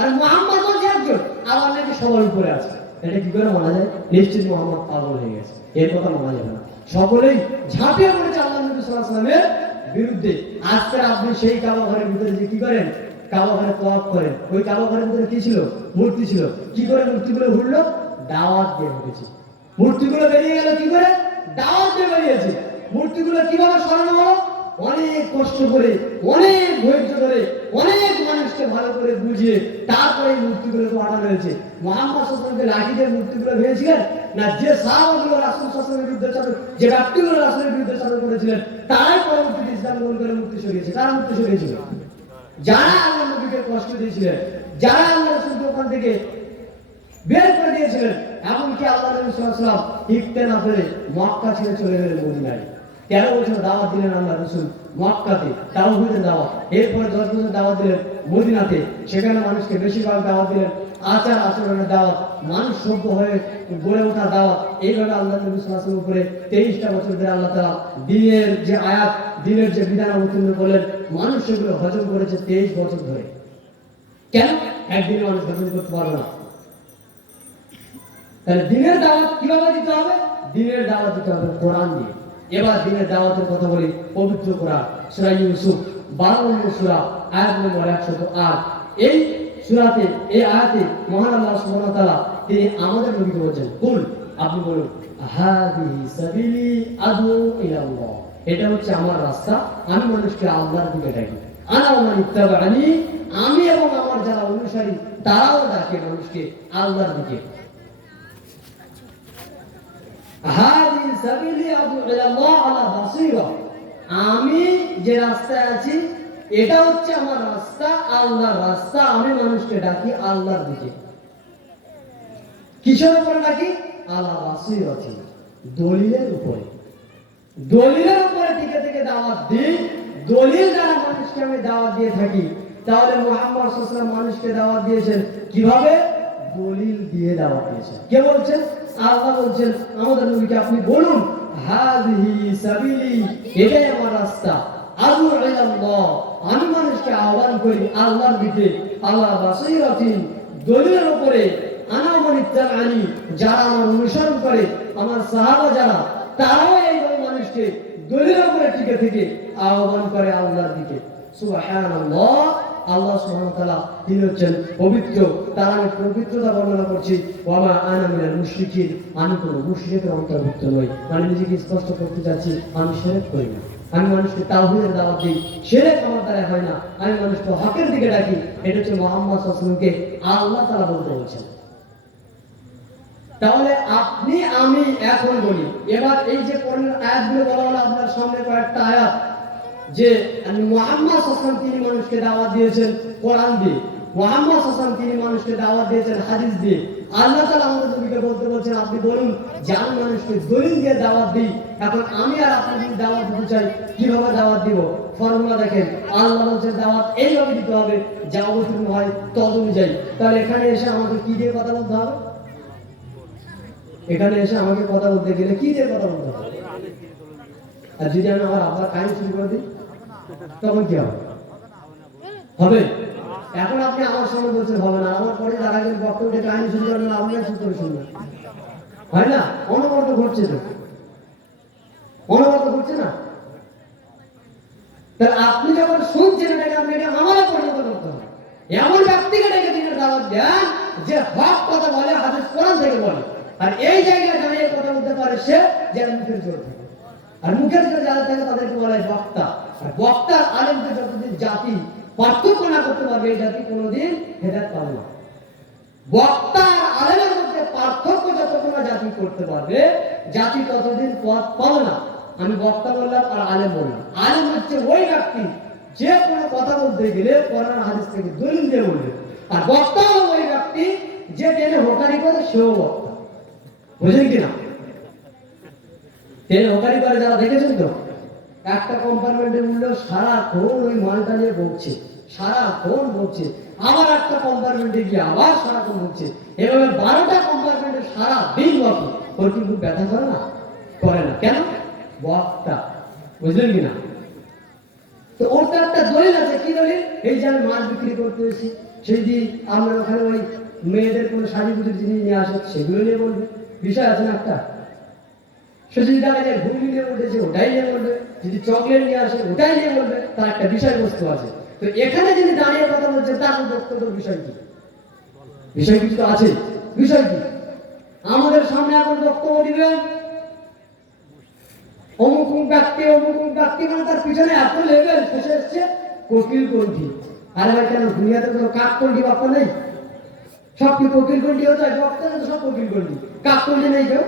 আর মুহাম্মদ হচ্ছে একজন, আবার নাকি সবার উপরে আছে। এটা কি করে মানা যায়? নিশ্চিত মুহাম্মদ পাগল হয়ে গেছে, এর কথা মানা যাবে না। সকলেই ঝাঁপিয়ে পড়েছে আল্লাহ নবী সাল্লাল্লাহু আলাইহি ওয়াসাল্লামের বিরুদ্ধে। আজকে আপনি সেই কাবা ঘরের ভিতরে যে কি করেন, কাবা ঘরে তওয়াফ করেন, ওই কাবা ঘরের ভিতরে কি ছিল? মূর্তি ছিল। কি করে মূর্তিগুলো উঠলো? দাওয়াত দিয়ে উঠেছে। মূর্তিগুলো বেরিয়ে গেল কি করে? দাওয়াত দিয়ে বেরিয়েছে। মূর্তিগুলো কিভাবে সরানো হলো? অনেক কষ্ট করে, অনেক ধৈর্য ধরে, অনেক মানুষকে ভালো করে বুঝিয়ে তারপরে মূর্তিগুলোকে বানানো হয়েছে। মুহাম্মদ সাল্লাল্লাহু আলাইহি ওয়াসাল্লাম লাঠিদের মূর্তিগুলো ভেঙেছিলেন না, যে সাহাবাগুলো রাসূল সাল্লাল্লাহু আলাইহি ওয়াসাল্লামের বিরুদ্ধে যে ব্যক্তিগুলো রাসূলের বিরুদ্ধে চালু করেছিলেন, তারাই পরবর্তীতে ইসলাম গ্রহণ করে মূর্তি সরিয়েছে। তারা মূর্তি সরিয়েছিল যারা আল্লাহ নবীকে কষ্ট দিয়েছিলেন, যারা আল্লাহ রাসূলকে ওখান থেকে বের করে দিয়েছিলেন। এমনকি আল্লাহ নবী সাল্লাল্লাহু আলাইহি ওয়াসাল্লাম টিকতে না পেরে মক্কা ছেড়ে চলে গেলেন মদিনায়। 13 বছর দাওয়াত দিলেন আল্লাহ রাসূল মক্কাতে, তাওহীদের দাওয়াত। এরপরে 10 বছর দাওয়াত দিলেন মদিনাতে, সেখানে মানুষকে বেশিরভাগ দাওয়াত দিলেন আচার আচরণের দাওয়াত, মানুষ সভ্য হয়ে গড়ে ওঠা দাওয়াত। এইভাবে আল্লাহ নবী সাল্লাল্লাহু আলাইহি ওয়াসাল্লামের উপরে 23টা বছর ধরে আল্লাহ তাআলা দ্বীনের যে আয়াত, দ্বীনের যে বিধান অবতীর্ণ করলেন, মানুষ সেগুলো হজম করেছে 23 বছর ধরে। কেন? একদিনে মানুষ হজম করতে পারবে না। তাহলে দ্বীনের দাওয়াত কিভাবে দিতে হবে? দ্বীনের দাওয়াত দিতে হবে কোরআন দিয়ে। এবার দ্বীনের দাওয়াতের কথা বলি, পবিত্র কোরআন সূরা ইউসুফ 12 নম্বর সূরা আয়াত নম্বর 108। এই সূরাতে, এই আয়াতে মহান আল্লাহ সুবহানাহু ওয়া তাআলা তিনি আমাদের নবীকে বলেন, কুল, আপনি বলুন, হাদিহি সাবিলি আদউ ইলাল্লাহ, এটা হচ্ছে আমার রাস্তা, আমি মানুষকে আল্লাহর দিকে ডাকি। আনা ওয়া মান ইত্তাবা'আনি, আমি এবং আমার যারা অনুসারী তারাও ডাকে মানুষকে আল্লাহর দিকে। হাদিহি সাবিলি আদউ ইলাল্লাহ আলা বাসীরা, আমি যে রাস্তায় আছি এটা হচ্ছে আমার রাস্তা, আল্লাহর রাস্তা, আমি মানুষকে ডাকি আল্লাহর দিকে। কিসের উপরে ডাকি? আলা বাসীরাতি, দলিলের উপরে। দলিলের উপরে টিকে থেকে দাওয়াত দিই। দলিল দ্বারা মানুষকে আমি দাওয়াত দিয়ে থাকি। তাহলে মুহাম্মদ সাল্লাল্লাহু আলাইহি ওয়াসাল্লাম মানুষকে দাওয়াত দিয়েছেন কিভাবে? দলিল দিয়ে দাওয়াত দিয়েছেন। কে বলছেন? আল্লাহ বলছেন আমাদের নবীকে, আপনি বলুন হাযিহি সাবিলি, এটাই আমার রাস্তা, আদউ ইলাল্লাহ, আমি মানুষকে আহ্বান করি আল্লাহর দিকে, আলা বাসীরাতিন, দলিলের উপরে, আনা ওয়া মান ইত্তাবা'আনি, যারা আমার অনুসরণ করে, আমার সাহাবা যারা, তারাও এইভাবে মানুষকে দলিলের উপরে টিকে থেকে আহ্বান করে আল্লাহর দিকে। সুবহানাল্লাহ, আল্লাহ সুবহানাহু ওয়া তাআলা তিনি হচ্ছেন পবিত্র, তার আমি পবিত্রতা বর্ণনা করছি। ওয়া মা আনা মিনাল মুশরিকিন, আমি কোনো মুশরিকের অন্তর্ভুক্ত নই। মানে নিজেকে স্পষ্ট করতে যাচ্ছি, আমি শিরক করি না, আমি মানুষকে তাওহীদের দাওয়াত দিই, শিরক আমার দ্বারা হয় না, আমি মানুষকে হকের দিকে ডাকি। এটা হচ্ছে মুহাম্মদ সাল্লাল্লাহু আলাইহি ওয়াসাল্লামকে আল্লাহ তাআলা বলতে বলছেন। তাহলে আপনি আমি এখন বলি, এবার এই যে কোরআনের আয়াতগুলো বলা হলো আপনার সামনে, কয়েকটা আয়াত যে মুহাম্মদ সাল্লাল্লাহু আলাইহি ওয়াসাল্লাম তিনি মানুষকে দাওয়াত দিয়েছেন কোরআন দিয়ে, মুহাম্মদ সাল্লাল্লাহু আলাইহি ওয়াসাল্লাম তিনি মানুষকে দাওয়াত দিয়েছেন হাদিস দিয়ে। আল্লাহ তাআলা আমাদের নবীকে বলতে বলছেন, আপনি বলুন যে আমি মানুষকে দলিল দিয়ে দাওয়াত দিই। এখন আমি আর আপনি যদি দাওয়াত দিতে চাই, কিভাবে দাওয়াত দিব? ফর্মুলা দেখেন, আল্লাহ বলছেন দাওয়াত এইভাবে দিতে হবে, যা অবতীর্ণ হয় তদ অনুযায়ী। তাহলে এখানে এসে আমাদের কি দিয়ে কথা বলতে হবে? এখানে এসে আমাকে কথা বলতে গেলে কি দিয়ে কথা বলতে হবে? আর যদি আমি আমার আব্বার কাহিনী শুরু করে দিই, তখন কি হবে? হবে? এখন আপনি আমার সামনে বলছেন হবে না, আমার পরে যারা একজন বক্তব্যে কাহিনী শুরু করবেন, আপনারা চুপ করে শুনবেন, হয় না? অনবরত ঘটছে তো, অনবরত ঘটছে না? তাহলে আপনি যখন শুনছেন এটাকে আপনি এটা আমারে পরিণত করতে হবে। এমন ব্যক্তিকে ডেকে দিনের দাওয়াত দেন যে হক কথা বলে, হাদিস কোরআন থেকে বলে, আর এই জায়গায় দাঁড়িয়ে কথা বলতে পারে সে, যে মুখের জোর থাকে। আর মুখের যে যারা থাকে তাদেরকে বলা হয় বক্তা। আর বক্তা আলেমকে যতদিন জাতি পার্থক্য না করতে পারবে এই জাতি কোনোদিন হেদায়েত পাবে না। বক্তা আর আলেমের মধ্যে পার্থক্য যতক্ষণ না জাতি করতে পারবে জাতি ততদিন পথ পাবে না। আমি বক্তা বললাম আর আলেম বললাম। আলেম হচ্ছে ওই ব্যক্তি যে কোনো কথা বলতে গেলে কোরআন হাদিস থেকে দলিল দিয়ে বলবে, আর বক্তা হলো ওই ব্যক্তি যে টেনে হোকারি করে সেও বক্তা। বুঝলেন কিনা? টেনে হোকারি করে যারা দেখেছেন তো, একটা কম্পার্টমেন্টে উঠলেও সারাক্ষণ ওই মালটা নিয়ে বকছে, সারাক্ষণ বকছে, আবার একটা কম্পার্টমেন্টে গিয়ে আবার সারাক্ষণ বকছে, এভাবে 12টা কম্পার্টমেন্টে সারা দিন বকে। ওর কি খুব ব্যথা করে না? করে না। কেন? বক্তা। বুঝলেন কিনা? তো ওর তো একটা দলিল আছে। কি দলিল? এই যে আমি মাছ বিক্রি করতে এসেছি, সেই যে আমরা ওখানে ওই মেয়েদের কোনো সাজুগুজুর জিনিস নিয়ে আসে সেগুলো নিয়ে বলবে, বিষয় আছে না একটা। সে যদি দেখা যায় ঘুগনি নিয়ে উঠেছে ওটাই নিয়ে বলবে, যদি চকলেট নিয়ে আসে ওটাই নিয়ে বলবে, তার একটা বিষয়বস্তু আছে। তো এখানে যিনি দাঁড়িয়ে কথা বলছে তার বক্তব্য বিষয় কি? বিষয় কিছু তো আছে। বিষয় কি? আমাদের সামনে এখন বক্তব্য দিবেন অমুক ব্যক্তি মানে তার পিছনে এত লেভেল শেষে এসছে কোকিল কণ্ঠী। আরে ভাই কেন দুনিয়াতে কোনো কাক কণ্ঠী বাপ্পা নেই? সব কি কোকিল কণ্ঠী হতে হয়? বক্তা তো সব কোকিল কণ্ঠী, কাক কণ্ঠী নেই কেউ।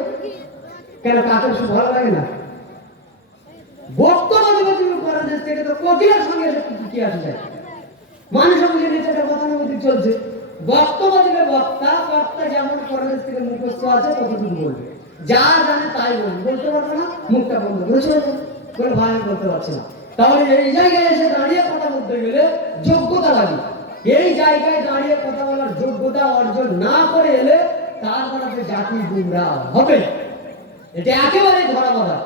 কেন কাকের সব ভালো লাগে না? বক্তব্য দেবে তুমি করার দেশ থেকে তো কোকিলের সঙ্গে কি আসে যায়? মানুষের বুঝে নিচে একটা গতানুগতিক চলছে। বক্তব্য দেবে বক্তা, বক্তা যেমন করার দেশ থেকে মুখস্থ আছে ততটুকু বলবে, যা জানে তাই বলবে, বলতে পারবে না, মুখটা বন্ধ করে চলে যাবে, বলে ভাই আমি বলতে পারছি না। তাহলে এই জায়গায় এসে দাঁড়িয়ে কথা বলতে গেলে যোগ্যতা লাগে। এই জায়গায় দাঁড়িয়ে কথা বলার যোগ্যতা অর্জন না করে এলে তারপরে জাতি গুমরাহ হবে। এটা একেবারে ধরা বাঁধা।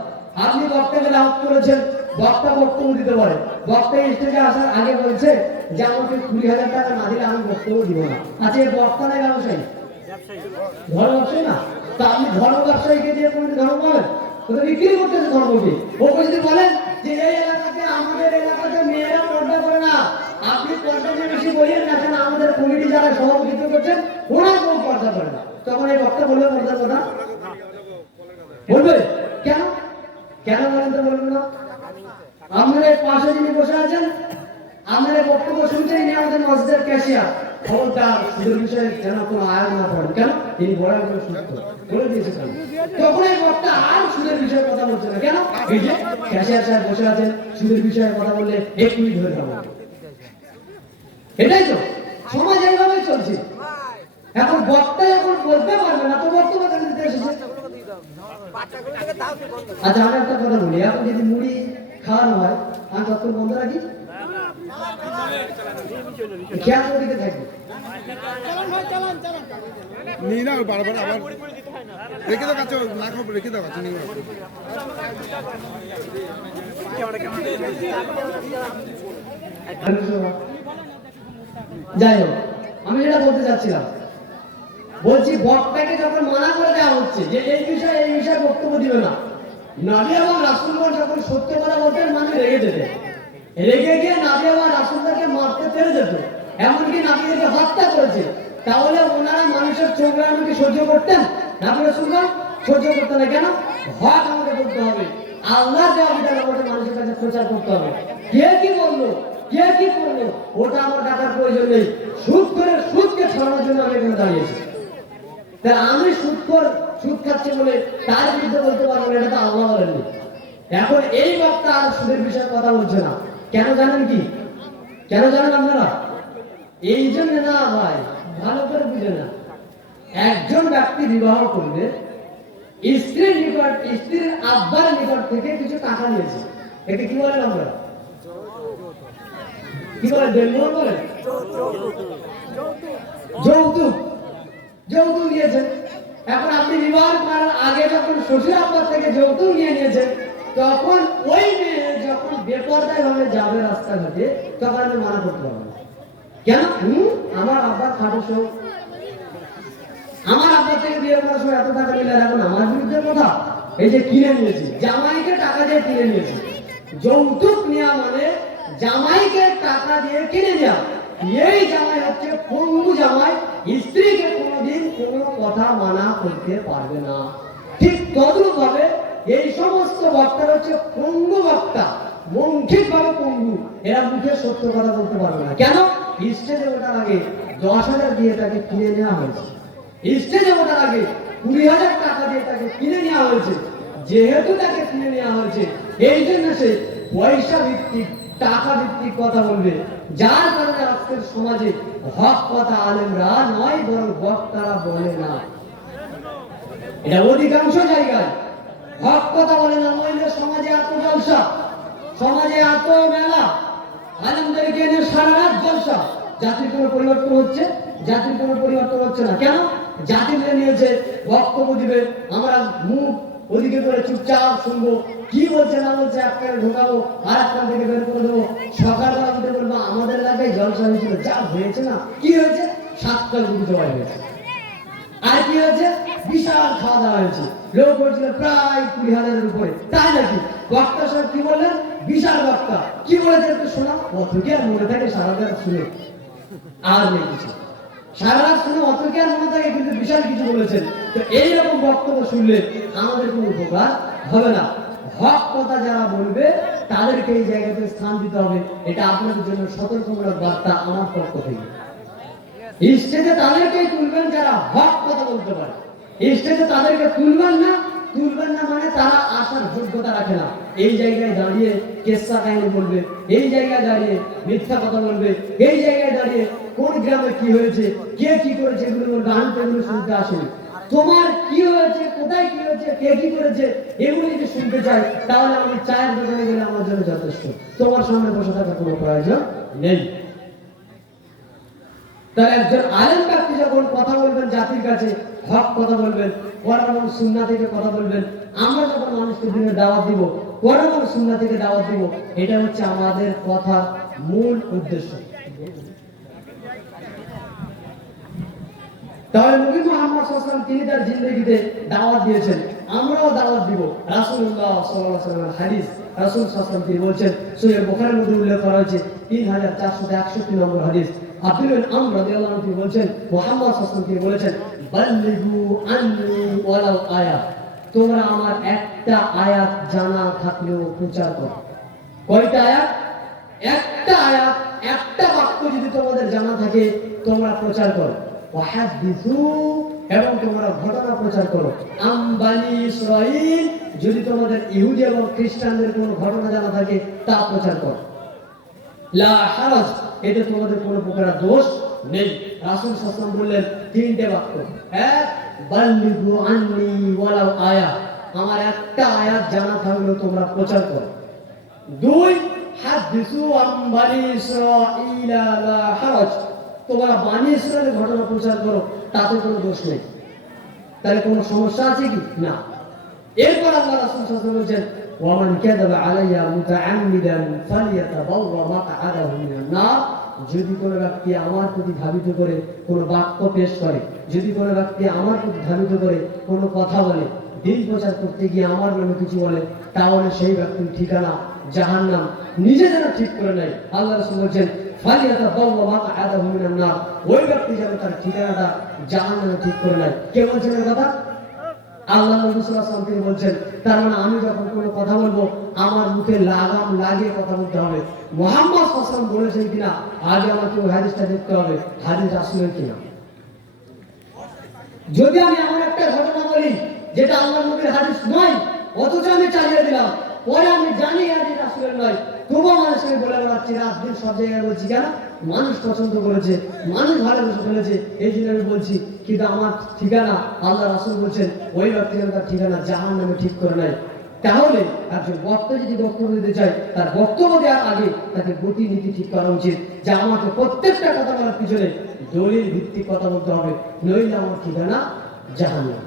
আপনি বক্তাকে দাওয়াত করেছেন, বক্তা বক্তব্য দিতে পারে, বক্তা স্টেজে আসার আগে বলছে যে আমাকে 20,000 টাকা না দিলে আমি বক্তব্য দিব না। আচ্ছা এই বক্তা নাই ব্যবসায়ী? ধর্ম ব্যবসায়ী না? তা আপনি ধর্ম ব্যবসায়ীকে দিয়ে কোন ধর্ম পাবেন? ওটা বিক্রি করতেছে ধর্মকে। ও যদি বলেন যে এই এলাকাতে আমাদের এলাকাতে মেয়েরা পর্দা করে না, আপনি পর্দা নিয়ে বেশি বলিয়েন না, কেন আমাদের কমিটি যারা সভাপতিত্ব করছেন ওরা কেউ পর্দা করে না। তখন এই বক্তা বলবে পর্দার কথা? বলবে কেন? কেন বলেন তো? বলবেন না? আমাদের পাশে যিনি বসে আছেন, আমাদের বক্তব্য শুনতেই নিয়ে আমাদের মসজিদের ক্যাশিয়ার, খবরদার সুদের বিষয়ে যেন কোনো আয়োজন না করেন। কেন? তিনি বড় একজন সুস্থ বলে দিয়েছেন। তখন এই বক্তা আর সুদের বিষয়ে কথা বলছে না। কেন? এই যে ক্যাশিয়ার সাহেব বসে আছেন, সুদের বিষয়ে কথা বললে এক্ষুনি ধরে যাবো। এটাই তো সমাজ এইভাবে চলছে। এখন বক্তা যখন বলতে পারবে না তো বক্তব্য দিতে এসেছে। আচ্ছা আমি একটা কথা বলি, এখন যদি মুড়ি খাওয়ানো হয় আমি তখন বন্ধ রাখি, খেয়াল করে দিকে থাকবে। বারবার আবার রেখে দাও কাছে, না খাবো রেখে দাও কাছে। যাই হোক, আমি যেটা বলতে চাচ্ছিলাম, বলছি বক্তাকে যখন মানা করে দেওয়া হচ্ছে যে এই বিষয়ে বক্তব্য দিবে না, নবী এবং রাসূলগণ যখন সত্য কথা বলতেন মানুষ রেগে যেত, রেগে গিয়ে নবী এবং রাসূলদেরকে মারতে পেরে যেত, এমনকি নবীদেরকে হত্যা করেছে। তাহলে ওনারা মানুষের চোখ রাঙানো কি সহ্য করতেন? নবী রাসূলগণ সহ্য করতেন না। কেন? হক আমাকে বলতে হবে, আল্লাহ দেওয়া বিধান আমাদের মানুষের কাছে প্রচার করতে হবে। কে কি বললো, কে কি করলো ওটা আমার ডাকার প্রয়োজন নেই। সুদকে ছড়ানোর জন্য আমি এখানে দাঁড়িয়েছি। তা আমি সুদ খাচ্ছি বলে তার বিরুদ্ধে বলতে পারবো না, এটা তো আল্লাহ বলেননি। এখন এই বক্তা আর সুদের বিষয়ে কথা বলছে না। কেন জানেন কি? কেন জানেন আপনারা? এই জন্য না ভাই, ভালো করে বুঝে না। একজন ব্যক্তি বিবাহ করবে, স্ত্রীর আব্বার নিকট থেকে কিছু টাকা নিয়েছে, একে কি বলেন আমরা? কি বলে? বেঙ্গল বলে যৌতুক। যৌতুক নিয়েছেন। এখন আপনি বিবাহ করার আগে যখন শ্বশুর আব্বার থেকে যৌতুক নিয়েছেন, তখন ওই মেয়ে যখন বেপরদায় ভাবে যাবে রাস্তাঘাটে, তখন আমি মানা করতে পারবো না। কেন? আমার আব্বার খাটো শোক, আমার আব্বার থেকে বিয়ে করার সময় এত টাকা নিলে এখন আমার বিরুদ্ধে কথা। এই যে কিনে নিয়েছি, জামাইকে টাকা দিয়ে কিনে নিয়েছি। যৌতুক নেওয়া মানে জামাইকে টাকা দিয়ে কিনে নেওয়া। এই জামাই হচ্ছে পঙ্গু জামাই, স্ত্রীকে কোনোদিন কোনো কথা মানা করতে পারবে না। ঠিক তদ্রূপ ভাবে এই সমস্ত বক্তারা হচ্ছে পঙ্গু বক্তা, মৌখিক ভাবে পঙ্গু। এরা মুখে সত্য কথা বলতে পারবে না। কেন? স্টেজে ওঠার আগে 10,000 দিয়ে তাকে কিনে নেওয়া হয়েছে, স্টেজে ওঠার আগে 20,000 টাকা দিয়ে তাকে কিনে নেওয়া হয়েছে। যেহেতু তাকে কিনে নেওয়া হয়েছে, এই জন্য সে পয়সা ভিত্তিক, টাকা ভিত্তিক কথা বলবে। যার কারণে আজকের সমাজে হক কথা আলেমরা নয়, বরং বক্তারা বলে না। এটা অধিকাংশ জায়গায় হক কথা বলে না। নইলে সমাজে এত জলসা, সমাজে এত মেলা, আলেমদেরকে এনে সারা রাত জলসা। জাতির কোনো পরিবর্তন হচ্ছে? জাতির কোনো পরিবর্তন হচ্ছে না। কেন? জাতি মেনে নিয়েছে বক্তব্য দিবে, আমরা মুখ ওদিকে করে চুপচাপ শুনবো, কি বলছে না বলছে এক কানে ঢোকাবো আর এক কান থেকে বের করে দেবো। সকালবেলা উঠে বলবো আমাদের এলাকায় জলসা হয়েছিল, যা হয়েছে না, কি হয়েছে? 7 কাল গুলি জবাই হয়েছে। আর কি হয়েছে? বিশাল খাওয়া দাওয়া হয়েছে, লোক হয়েছিল প্রায় 20,000-এর উপরে। তাই নাকি? বক্তা সাহেব কি বললেন? বিশাল বক্তা কি বলেছে একটু শোনা। অত কি আর মনে থাকে সারা রাত শুনে? আর নেই কিছু, সারা রাত শুনে অত কি আর মনে থাকে, কিন্তু বিশাল কিছু বলেছেন। তো এইরকম বক্তব্য শুনলে আমাদের কোনো উপকার হবে না। হক কথা যারা বলবে তাদেরকে এই জায়গাতে স্থান দিতে হবে। এটা আপনাদের জন্য সতর্কমূলক বার্তা আমার পক্ষ থেকে। স্টেজে তাদেরকেই তুলবেন যারা হক কথা বলতে পারে। স্টেজে তাদেরকে তুলবেন না, তুলবেন না মানে তারা আসার যোগ্যতা রাখে না। এই জায়গায় দাঁড়িয়ে কেসা কাহিনী বলবে, এই জায়গায় দাঁড়িয়ে মিথ্যা কথা বলবে, এই জায়গায় দাঁড়িয়ে কোন গ্রামে কি হয়েছে, কে কি করেছে এগুলো বলবে। আমি তো এগুলো শুনতে আসেনি। তোমার কি হয়েছে, কোথায় কি হয়েছে, কে কি করেছে, এগুলো যদি শুনতে চাই তাহলে আমি চায়ের দোকানে গেলে আমার জন্য যথেষ্ট। তোমার সামনে বসে থাকার কোনো প্রয়োজন নেই। তার একজন আলেম ব্যক্তি যখন কথা বলবেন জাতির কাছে, হক কথা বলবেন, কোরআন এবং সুন্নাহ থেকে কথা বলবেন। আমরা যখন মানুষকে দিনে দাওয়াত দিব, কোরআন এবং সুন্নাহ থেকে দাওয়াত দিব, এটা হচ্ছে আমাদের কথা মূল উদ্দেশ্য। তাহলে নবী মুহাম্মদ সাল্লাল্লাহু আলাইহি ওয়াসাল্লাম তিনি তার জিন্দেগিতে দাওয়াত দিয়েছেন, আমরাও দাওয়াত দিব। রাসূলুল্লাহ সাল্লাল্লাহু আলাইহি ওয়াসাল্লামের হাদিস, রাসূল সাল্লাল্লাহু আলাইহি ওয়াসাল্লাম তিনি বলেছেন, সহিহ বুখারীর মধ্যে উল্লেখ করা হয়েছে 3461 নম্বর হাদিস। আব্দুল্লাহ ইবনে আমর রাদিয়াল্লাহু আনহু তিনি বলেছেন, মুহাম্মদ সাল্লাল্লাহু আলাইহি ওয়াসাল্লাম তিনি বলেছেন, বাল্লিগু আন্নি ওয়ালাউ আয়াত, তোমরা আমার একটা আয়াত জানা থাকলেও প্রচার করো। কয়টা আয়াত? একটা আয়াত, একটা বাক্য যদি তোমাদের জানা থাকে তোমরা প্রচার করো। ওয়াহাদিসু, এবং তোমরা ঘটনা প্রচার করো। আম বানি ইসরাঈল, যদি তোমাদের ইহুদি এবং খ্রিস্টানদের কোনো ঘটনা জানা থাকে তা প্রচার করো। লা হারাজ, এতে তোমাদের কোনো প্রকার দোষ নেই। রাসূল সাল্লাল্লাহু আলাইহি ওয়াসাল্লাম বললেন 3টে বাক্য। এক, বাল্লিগু আন্নি ওয়ালাউ আয়াত, আমার একটা আয়াত জানা থাকলেও তোমরা প্রচার করো। 2, হাদিসু আম বানি ইসরাঈল লা হারাজ, তোমরা বানি ইসরাঈলের ঘটনা প্রচার করো, তাতে কোনো দোষ নেই। তাহলে কোনো সমস্যা আছে কি? না। এরপর আল্লাহ রাসূল সাল্লাল্লাহু আলাইহি ওয়াসাল্লাম বলেন, ওয়া মান কাযাবা আলাইয়া মুতাআম্মিদান ফালিয়াতাবাওয়া মাকআদাহু মিনান নার, যদি কোনো ব্যক্তি আমার প্রতি ধাবিত করে কোনো বাক্য পেশ করে, যদি কোনো ব্যক্তি আমার প্রতি ধাবিত করে কোনো কথা বলে, দিন প্রচার করতে গিয়ে আমার নামে কিছু বলে, তাহলে সেই ব্যক্তির ঠিকানা জাহান্নাম। নিজে যেন ঠিক করে নেয়। আল্লাহ রাসূল বলেন, ফালিয়াতাবাওয়া মাকআদাহু মিনান নার, ওই ব্যক্তি যেন তার ঠিকানাটা জাহান্নামে ঠিক করে নেয়। কে বলছেন এই কথা? আল্লাহ নবী সাল্লাল্লাহু আলাইহি ওয়াসাল্লাম তিনি বলছেন, তার মানে আমি যখন কোনো কথা বলবো আমার মুখে লাগাম লাগিয়ে কথা বলতে হবে। মুহাম্মদ সাল্লাল্লাহু আলাইহি ওয়াসাল্লাম বলেছেন কিনা আগে আমাকে ওই হাদিসটা দেখতে হবে, হাদিস আসলেন কিনা। যদি আমি এমন একটা ঘটনা বলি যেটা আল্লাহ নবীর হাদিস নয়, অথচ আমি চালিয়ে দিলাম, পরে আমি জানি হাদিস আসলেন নয়, তবুও মানুষকে বলে বেড়াচ্ছি, রাত দিন সব জায়গায় বলছি, কেন? মানুষ পছন্দ করেছে, মানুষ ভালোবেসে ফেলেছে, এই জন্য আমি বলছি। কিন্তু আমার ঠিকানা আল্লাহ রাসূল বলছেন ওই ব্যক্তি যেন তার ঠিকানা জাহান্নামে ঠিক করে নেয়। তাহলে একজন বক্তা যদি বক্তব্য দিতে চায়, তার বক্তব্য দেওয়ার আগে তাকে গতি নীতি ঠিক করা উচিত, যে আমাকে প্রত্যেকটা কথা বলার পিছনে দলিল ভিত্তিক কথা বলতে হবে, নইলে আমার ঠিকানা জাহান্নাম।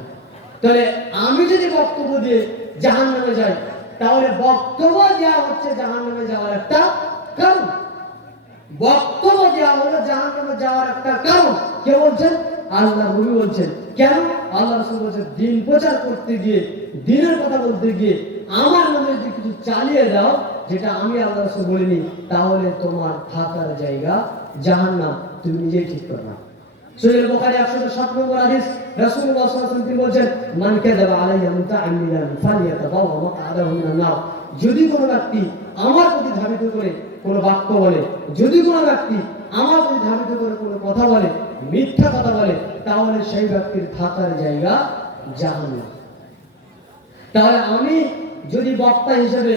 তাহলে আমি যদি বক্তব্য দিয়ে জাহান্নামে যাই, তাহলে বক্তব্য দেওয়া হচ্ছে জাহান্নামে যাওয়ার একটা কারণ। বক্তব্য দেওয়া হলো জাহান্নামে যাওয়ার একটা কারণ। কে বলছেন? আল্লাহ নবী বলছেন। কেন? আল্লাহ রাসূল বলেছেন, দিন প্রচার করতে গিয়ে, দিনের কথা বলতে গিয়ে আমার নামে যদি কিছু চালিয়ে দাও যেটা আমি আল্লাহ রাসূল বলিনি, তাহলে তোমার থাকার জায়গা জাহান্নাম, তুমি নিজেই ঠিক করো না। সহিহ বুখারী 107 নম্বর হাদিস, রাসূলুল্লাহ সাল্লাল্লাহু আলাইহি ওয়াসাল্লাম তিনি বলেন, মান কাযাবা আলাইয়া মুতাআম্মিদান ফালিয়াতাবাওয়া মাকআদাহু মিনান নার। যদি কোনো ব্যক্তি আমার প্রতি ধাবিত করে কোনো বাক্য বলে, যদি কোনো ব্যক্তি আমার প্রতি ধাবিত করে কোনো কথা বলে, মিথ্যা কথা বলে, তাহলে সেই ব্যক্তির থাকার জায়গা জাহান্নাম। তাহলে আমি যদি বক্তা হিসেবে,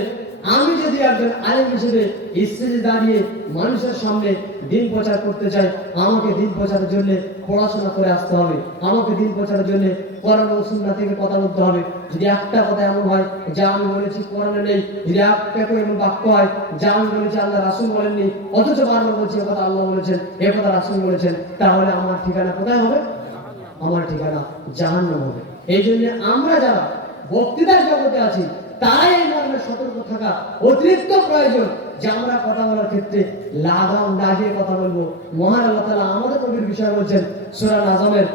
আমি যদি একজন আলেম হিসেবে স্টেজে দাঁড়িয়ে মানুষের সামনে দিন প্রচার করতে চাই, আমাকে দিন প্রচারের জন্য পড়াশোনা করে আসতে হবে, আমাকে দিন প্রচারের জন্য কোরআন ও সুন্নাহ থেকে কথা বলতে হবে। যদি একটা কথা এমন হয় যা আমি বলেছি কোরআনে নেই, যদি একটা করে এমন বাক্য হয় যা আমি বলেছি আল্লাহ রাসূল বলেননি, অথচ বারবার বলছি এ কথা আল্লাহ বলেছেন, এ কথা রাসূল বলেছেন, তাহলে আমার ঠিকানা কোথায় হবে? আমার ঠিকানা জাহান্নাম হবে। এই জন্য আমরা যারা বক্তৃতার জগতে আছি তারাই এই মর্মে সতর্ক থাকা অতিরিক্ত প্রয়োজন যে আমরা কথা বলার ক্ষেত্রে লাগাম লাগিয়ে কথা বলবো। মহান আল্লাহ তাআলা আমাদের নবীর বিষয় বলছেন সূরা আজমের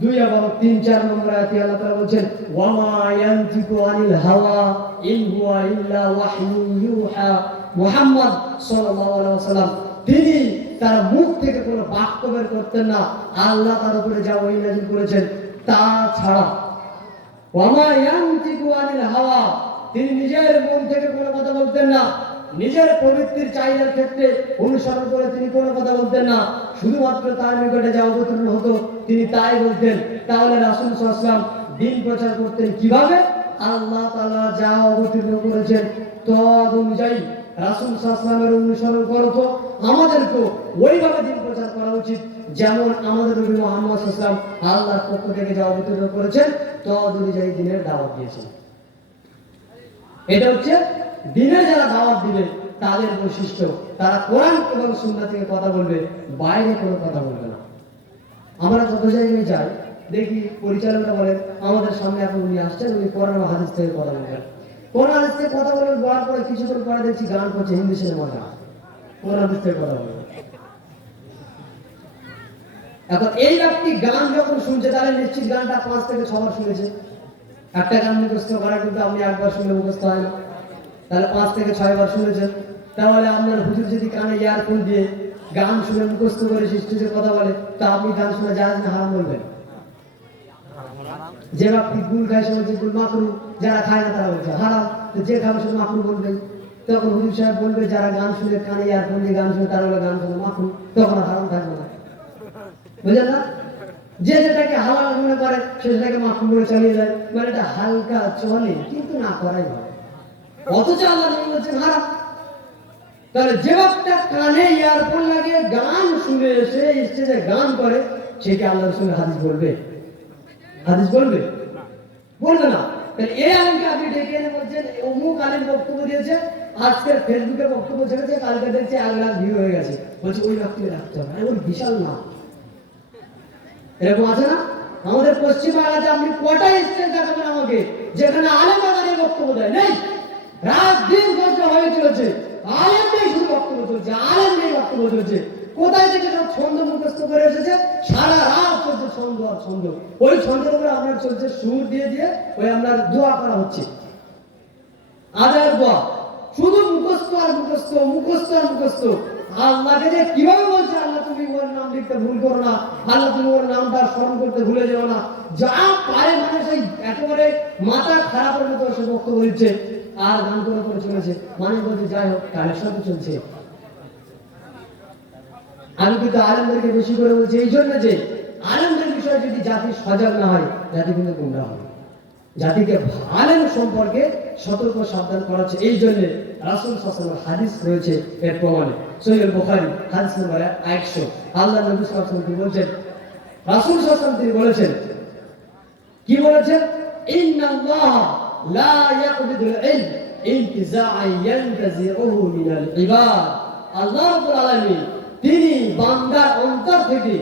2 এবং 3-4 নম্বর আয়াতে আল্লাহ তাআলা বলছেন, ওয়া মা ইয়ানতিকু আনিল হাওয়া ইন হুয়া ইল্লা ওয়াহয়ুন ইউহা। মুহাম্মদ সাল্লাল্লাহু আলাইহি ওয়াসাল্লাম তিনি তার মুখ থেকে কোনো বাক্য বের করতেন না, আল্লাহ তার উপরে যা ওহী নাযিল করেছেন তা ছাড়া। ওয়া মা ইয়ানতিকু আনিল হাওয়া, তিনি নিজের মন থেকে কোনো কথা বলতেন না, নিজের প্রবৃত্তির চাহিদার ক্ষেত্রে অনুসরণ করে তিনি কোনো কথা বলতেন না, শুধুমাত্র তার নিকটে যা অবতীর্ণ হতো তিনি তাই বলতেন। তাহলে রাসূল সাল্লাল্লাহু আলাইহি ওয়াসাল্লাম দিন প্রচার করতেন কিভাবে? আল্লাহ তাআলা যা অবতীর্ণ করেছেন তদ অনুযায়ী রাসূল সাল্লাল্লাহু আলাইহি ওয়াসাল্লামের অনুসরণ করতো। আমাদেরকে ওইভাবে দিন প্রচার করা উচিত যেমন আমাদের নবী মুহাম্মদ সাল্লাল্লাহু আলাইহি ওয়াসাল্লাম আল্লাহর পক্ষ থেকে যা অবতীর্ণ করেছেন তদ অনুযায়ী দিনের দাওয়াত দিয়েছেন। এটা হচ্ছে দিনের যারা দাওয়াত দিবে তাদের বৈশিষ্ট্য, তারা কোরআন এবং সুন্নাহ থেকে কথা বলবে, বাইরে কোনো কথা বলবে না। আমরা যত জায়গায় যাই দেখি পরিচালকরা বলেন আমাদের সামনে এখন উনি আসছেন, উনি কোরআন ও হাদিস থেকে কথা বলবেন। কোরআন হাদিস থেকে কথা বলবেন, বলার পরে কিছুক্ষণ পরে দেখছি গান করছে হিন্দি সিনেমা গান, কোরআন হাদিস থেকে কথা বলবেন। এখন এই ব্যক্তি গান যখন শুনছে তাহলে নিশ্চিত গানটা 5 থেকে 6 বার শুনেছে। একটা গান মুখস্থ করা কিন্তু আপনি একবার শুনে মুখস্থ হয় না, তাহলে 5 থেকে 6 বার শুনেছেন। তাহলে আপনার হুজুর যদি কানে ইয়ারফোন দিয়ে গান শুনে মুখস্থ করে স্টেজে কথা বলে, তা আপনি গান শুনে জায়েজ না হারাম বলবেন? যে ব্যক্তি গুল খায় সে বলছে গুল মাকরু, যারা খায় না তারা বলছে হারাম, তো যে খাবে সে মাকরু বলবে। তখন হুজুর সাহেব বলবে যারা গান শুনে কানে ইয়ারফোন দিয়ে গান শুনে তারা বলে গান শুনে মাকরু, তখন হারাম থাকবে না। বুঝলেন না? যে যেটাকে হালাল মনে করে সে সেটাকে মাকরু বলে চালিয়ে যায়, মানে এটা হালকা চলে কিন্তু না করাই ভালো, অথচ আল্লাহ নবী বলেছেন হারাম। তাহলে যে ব্যক্তি কানে ইয়ারফোন লাগিয়ে গান শুনে এসে স্টেজে গান করে সে কি আল্লাহর সঙ্গে হাদিস বলবে? হাদিস বলবে? বলবে না। তাহলে এই আলেমকে আপনি ডেকে এনে বলছেন অমুক আলেম বক্তব্য দিয়েছে, আজকের ফেসবুকে বক্তব্য ছেড়েছে, কালকে দেখছি 1 লাখ ভিউ হয়ে গেছে, বলছে ওই ব্যক্তিকে রাখতে হবে, ওর বিশাল না। এরকম আছে না আমাদের পশ্চিমবাংলাতে? আপনি কটা স্টেজ দেখাবেন আমাকে যেখানে আলেম আদারে বক্তব্য দেয়? নেই। রাত দিন চর্চা হয়ে চলেছে, আলেম নেই, শুধু বক্তব্য চলছে, আলেম নেই, বক্তব্য চলছে। কোথায় থেকে সব ছন্দ মুখস্থ করে এসেছে, সারা রাত চলছে ছন্দ আর ছন্দ। ওই ছন্দের উপরে আপনার চলছে সুর দিয়ে দিয়ে ওই আপনার দোয়া করা হচ্ছে, আদায়ের দোয়া, শুধু মুখস্থ আর মুখস্থ, মুখস্থ আর মুখস্থ। আল্লাহকে যে কিভাবে বলছে আল্লাহ তুমি ওর নাম লিখতে ভুল করো না, আল্লাহ তুমি ওর নামটা স্মরণ করতে ভুলে যাও না, যা পারে মানে সেই একেবারে মাথা খারাপের মতো সে বক্তব্য দিচ্ছে আর গান করে করে চলেছে। মানে বলছে যাই হোক কালেকশন তো চলছে। আমি কিন্তু আলেমদেরকে বেশি করে বলছি এই জন্য যে আলেমদের বিষয়ে যদি জাতি সজাগ না হয় জাতি কিন্তু গুমরাহ হবে। জাতিকে আলেম সম্পর্কে সতর্ক সাবধান করা হচ্ছে। এই জন্য রাসূল সাল্লাল্লাহু আলাইহি ওয়াসাল্লাম হাদিস রয়েছে এর প্রমাণে। সহিহ বুখারী হাদিস নম্বর 100 আল্লাহ নবী সাল্লাল্লাহু আলাইহি ওয়াসাল্লাম বলেছেন, রাসূল সাল্লাল্লাহু আলাইহি ওয়াসাল্লাম তিনি বলেছেন, কি বলেছেন? ইন্নাল্লাহ লা ইয়াকবিদুল ইলম ইনতিজাআন ইয়ানতাজিউহু মিনাল ইবাদ। আল্লাহ রাব্বুল আলামিন তিনি বান্দার অন্তর থেকে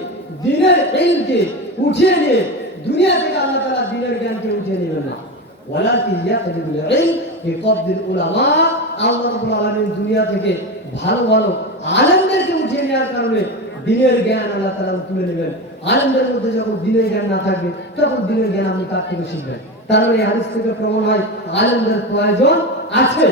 দ্বীনের ইলমকে উঠিয়ে নিয়ে দুনিয়া থেকে আল্লাহ তাআলা দ্বীনের জ্ঞানকে উঠিয়ে নেবেন না, ওয়ালাকিন ইয়াকবিদুল ইলম বিকবদিল উলামা। আল্লাহ রাব্বুল আলামিন দুনিয়া থেকে ভালো ভালো আলেমদেরকে উঠিয়ে নেওয়ার কারণে দ্বীনের জ্ঞান আল্লাহ তাআলা তুলে নেবেন। আলেমদের মধ্যে যখন দ্বীনের জ্ঞান না থাকবে তখন দ্বীনের জ্ঞান আপনি কার থেকে শিখবেন? তার মানে এই হাদিস থেকে প্রমাণ হয় আলেমদের প্রয়োজন আছে।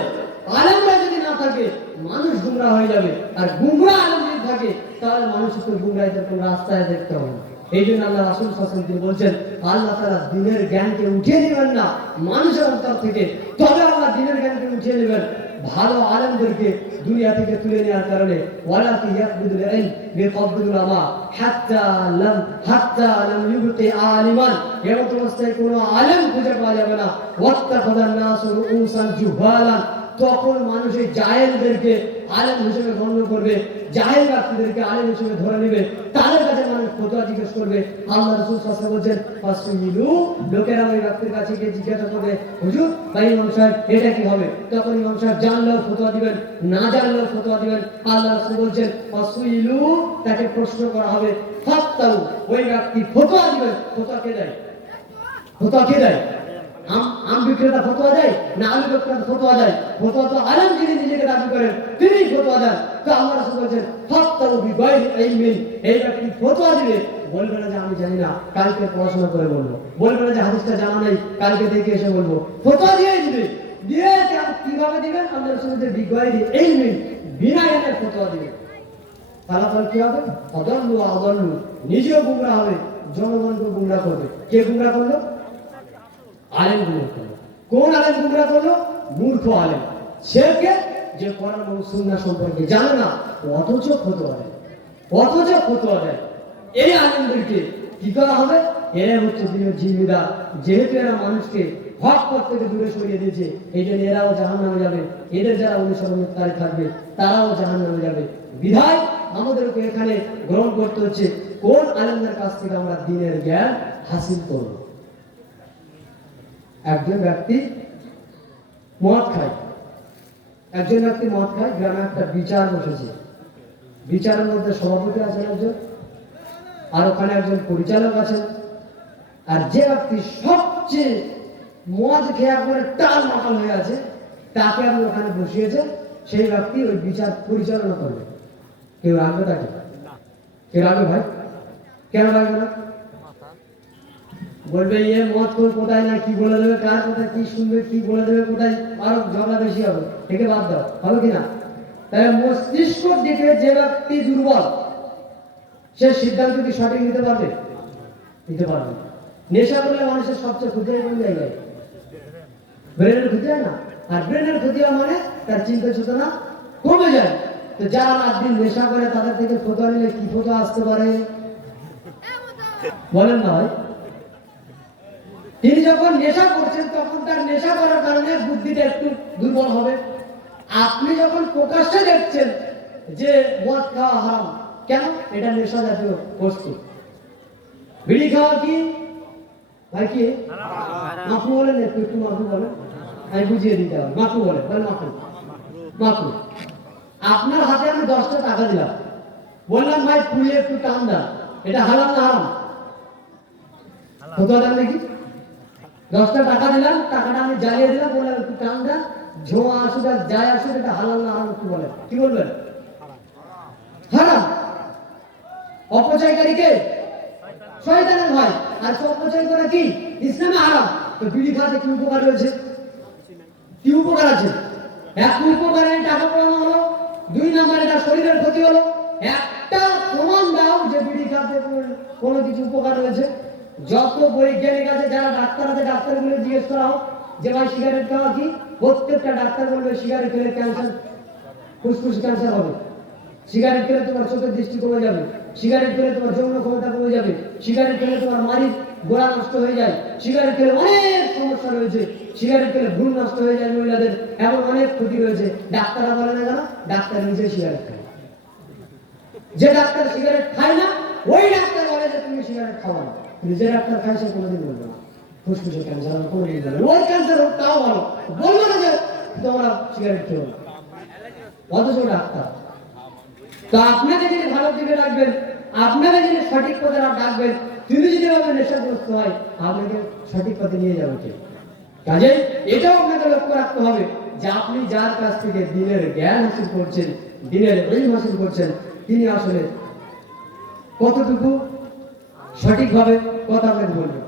আলেমরা যদি না থাকে মানুষ গুমরাহ হয়ে যাবে, আর গুমরাহ আলেম যদি থাকে তাহলে মানুষকে গুমরাহীদের কোন রাস্তায় দেখতে হবে না। এই জন্য আল্লাহ রাসূল সাল্লাল্লাহু আলাইহি ওয়াসাল্লাম তিনি বলছেন আল্লাহ তাআলা দ্বীনের জ্ঞানকে উঠিয়ে নেবেন না মানুষের অন্তর থেকে, তবে আল্লাহ দ্বীনের জ্ঞানকে উঠিয়ে নেবেন ভালো আলেমদেরকে দুনিয়া থেকে তুলে নেওয়ার কারণে। ওয়ালাকি ইয়াকবিদুল ইলম বিকবদিল উলামা হাত্তা লাম ইউবকি আলিমান, এমন অবস্থায় কোনো আলেম খুঁজে পাওয়া যাবে না। ওয়াত্তাখাযান নাসু রুউসান জুহালান, তখন মানুষ এই জাহেলদেরকে আলেম হিসেবে গণ্য করবে, জাহেল ব্যক্তিদেরকে আলেম হিসেবে ধরে নেবে, তাদের কাছে মানুষ ফতোয়া জিজ্ঞেস করবে। আল্লাহ রাসূল সাল্লাল্লাহু আলাইহি ওয়াসাল্লাম বলেন ফাসইলু, লোকেরা ওই ব্যক্তির কাছে গিয়ে জিজ্ঞাসা করবে হুজুর বা ইমাম সাহেব এটা কি হবে, তখন ইমাম সাহেব জানলেও ফতোয়া দিবেন, না জানলেও ফতোয়া দিবেন। আল্লাহ রাসূল বলেন ফাসইলু, তাকে প্রশ্ন করা হবে, ফাত্তাউ, ওই ব্যক্তি ফতোয়া দিবেন। ফতোয়া কে দেয়? ফতোয়া কে দেয়? আম বিক্রেতা ফতোয়া দেয় না আলু বিক্রেতা ফতোয়া দেয়? ফতোয়া তো আলেম যিনি নিজেকে দাবি করেন তিনি ফতোয়া দেন। তো আল্লাহ রাসূল বলেন ফাত্তাউ বিগাইরি ইলমিন, এই ব্যক্তি ফতোয়া দিবে, বলবে না যে আমি জানি না, কালকে পড়াশোনা করে বলবো, বলবে না যে হাদিসটা জানা নেই, কালকে দেখে এসে বলবো, ফতোয়া দিয়ে দিবে। দিয়ে কিভাবে দিবেন? আল্লাহ রাসূল বলেন বিগাইরি ইলমিন, বিনা জ্ঞানে ফতোয়া দিবে। ফলাফল কি হবে? আদাল্লু আদাল্লু, নিজেও গুমরাহ হবে, জনগণকে গুমরাহ করবে। কে গুমরাহ করলো? আলেম গুমরাহ করলো। কোন আলেম গুমরাহ করলো? মূর্খ আলেম। সে কে? যে কোরআন এবং সুন্নাহ সম্পর্কে জানে না, অথচ ফতোয়া দেয়, অথচ ফতোয়া দেয়। এই আলেমদেরকে কি করা হবে? এরা হচ্ছে দিনের জিম্মিদার, যেহেতু এরা মানুষকে হক পথ থেকে দূরে সরিয়ে দিয়েছে, এই জন্য এরাও জাহান্নামে যাবে। এদের যারা অনুসরণকারী থাকবে তারাও জাহান্নামে যাবে। বিধায় আমাদেরকে এখানে গ্রহণ করতে হচ্ছে কোন আলেমদের কাছ থেকে আমরা দ্বীনের জ্ঞান হাসিল করব। একজন ব্যক্তি মদ খায়, একজন ব্যক্তি মদ খায়, গ্রামে একটা বিচার বসেছে, বিচারের মধ্যে সভাপতি আছেন একজন, আর ওখানে একজন পরিচালক আছেন। আর যে ব্যক্তি সবচেয়ে মদ খেয়ে একবারে টাল মাটাল হয়ে আছে, তাকে আপনি ওখানে বসিয়েছেন, সেই ব্যক্তি ওই বিচার পরিচালনা করবে। কেউ রাখবে তাকে? কেউ রাখবে ভাই? কেন রাখবে না? বলবে ইয়ে মদ কোথায় না কি বলে দেবে, কার কোথায় কি শুনবে, কি বলে দেবে, কোথায় আরো ঝগড়া বেশি হবে, থেকে বাদ দাও, হবে কিনা? তাই মস্তিষ্ক দিকে যে ব্যক্তি দুর্বল, সে সিদ্ধান্ত কি সঠিক নিতে পারবে? নিতে পারবে। নেশা করলে মানুষের সবচেয়ে ক্ষতি হয় কোন জায়গায়? ব্রেনের ক্ষতি হয় না? আর ব্রেনের ক্ষতি হয় মানে তার চিন্তা চেতনা কমে যায়। তো যারা রাত দিন নেশা করে তাদের থেকে ফতোয়া নিলে কি ফতোয়া আসতে পারে বলেন না ভাই? তিনি যখন নেশা করছেন তখন তার নেশা করার কারণে বুদ্ধিটা একটু দুর্বল হবে। আপনি যখন প্রকাশ্যে দেখছেন যে মদ খাওয়া হারাম, কেন? এটা নেশা জাতীয় বস্তু। বিড়ি খাওয়া কি ভাই? কি মাকরু বলেন? একটু মাকরু বলেন, আমি বুঝিয়ে দিতে হবে। মাকরু বলেন, মাকরু। মাকরু। আপনার হাতে আমি 10টা টাকা দিলাম, বললাম ভাই পুড়িয়ে একটু টান দাও, এটা হালাল না হারাম? ফতোয়া দেন নাকি? 10টা টাকা দিলাম, টাকাটা আমি জ্বালিয়ে দিলাম, বললাম একটু টান দাও, ধোঁয়া আসুক আর যাই আসুক, এটা হালাল না হারাম একটু বলেন, কি বলবেন? হারাম। অপচয়কারী কে? শয়তানের ভাই। আর অপচয় করে কি? ইসলামে হারাম। তো বিড়ি খাওয়াতে কি উপকার রয়েছে? কি উপকার আছে? এক উপকারে টাকা পড়ানো হলো, 2 নম্বরে এটা শরীরের ক্ষতি হলো। একটা প্রমাণ দাও যে বিড়ি খাওয়াতে কোনো কিছু উপকার রয়েছে। যত বৈজ্ঞানিক আছে, যারা ডাক্তার আছে, ডাক্তারগুলো জিজ্ঞেস করা হোক যে ভাই সিগারেট খাওয়া কি? প্রত্যেকটা ডাক্তার বলবে সিগারেট খেলে ক্যান্সার, ফুসফুস ক্যান্সার হবে, সিগারেট খেলে তোমার চোখের দৃষ্টি কমে যাবে, সিগারেট খেলে তোমার যৌন ক্ষমতা কমে যাবে, সিগারেট খেলে তোমার মাড়ির গোড়া নষ্ট হয়ে যায়, সিগারেট খেলে অনেক সমস্যা রয়েছে, সিগারেট খেলে ভ্রূণ নষ্ট হয়ে যায় মহিলাদের, এমন অনেক ক্ষতি রয়েছে। ডাক্তাররা বলে না কেন? ডাক্তার নিজে সিগারেট খায়। যে ডাক্তার সিগারেট খায় না ওই ডাক্তার বলে যে তুমি সিগারেট খাও না। যে ডাক্তার খায় সে কোনোদিন বলবে না ফুসফুসের ক্যান্সার হবে, কোনোদিন বলবে ওই ক্যান্সার হোক তাও ভালো, বলবে না যে তোমরা সিগারেট খেও না, অথচ ডাক্তার। তো আপনাকে যিনি ভালো দিকে রাখবেন, আপনাকে যিনি সঠিক পথে ডাকবেন, তিনি যদি ভাবে নেশাগ্রস্ত হয়, আপনাকে সঠিক পথে নিয়ে যাবে কে? কাজেই এটাও আপনাকে লক্ষ্য রাখতে হবে যে আপনি যার কাছ থেকে দ্বীনের জ্ঞান হাসিল করছেন, দ্বীনের ইলম হাসিল করছেন, তিনি আসলে কতটুকু সঠিকভাবে কথা আপনাকে বলবেন।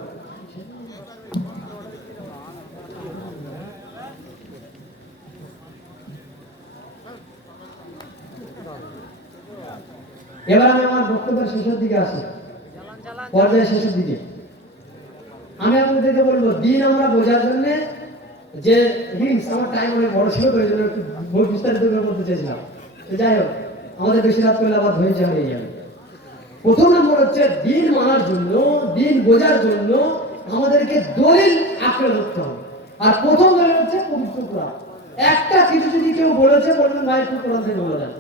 এবার আমি আমার বক্তব্যের শেষের দিকে আসি। পর্যায়ে শেষের দিকে আমি আপনাদেরকে বলবো দিন আমরা বোঝার জন্য যে হিংস আমার টাইম অনেক বড় ছিল তো এই জন্য একটু বিস্তারিত করে বলতে চাইছিলাম। তো যাই হোক আমাদের বেশি রাত করলে আবার ধৈর্য হয়ে যাবে। প্রথম নম্বর হচ্ছে দিন মানার জন্য, দিন বোঝার জন্য আমাদেরকে দলিল আঁকড়ে ধরতে হবে। আর প্রথম দলিল হচ্ছে পবিত্র কোরআন। একটা কিছু যদি কেউ বলেছে বলবেন ভাই একটু কোরআন থেকে বলে দেন।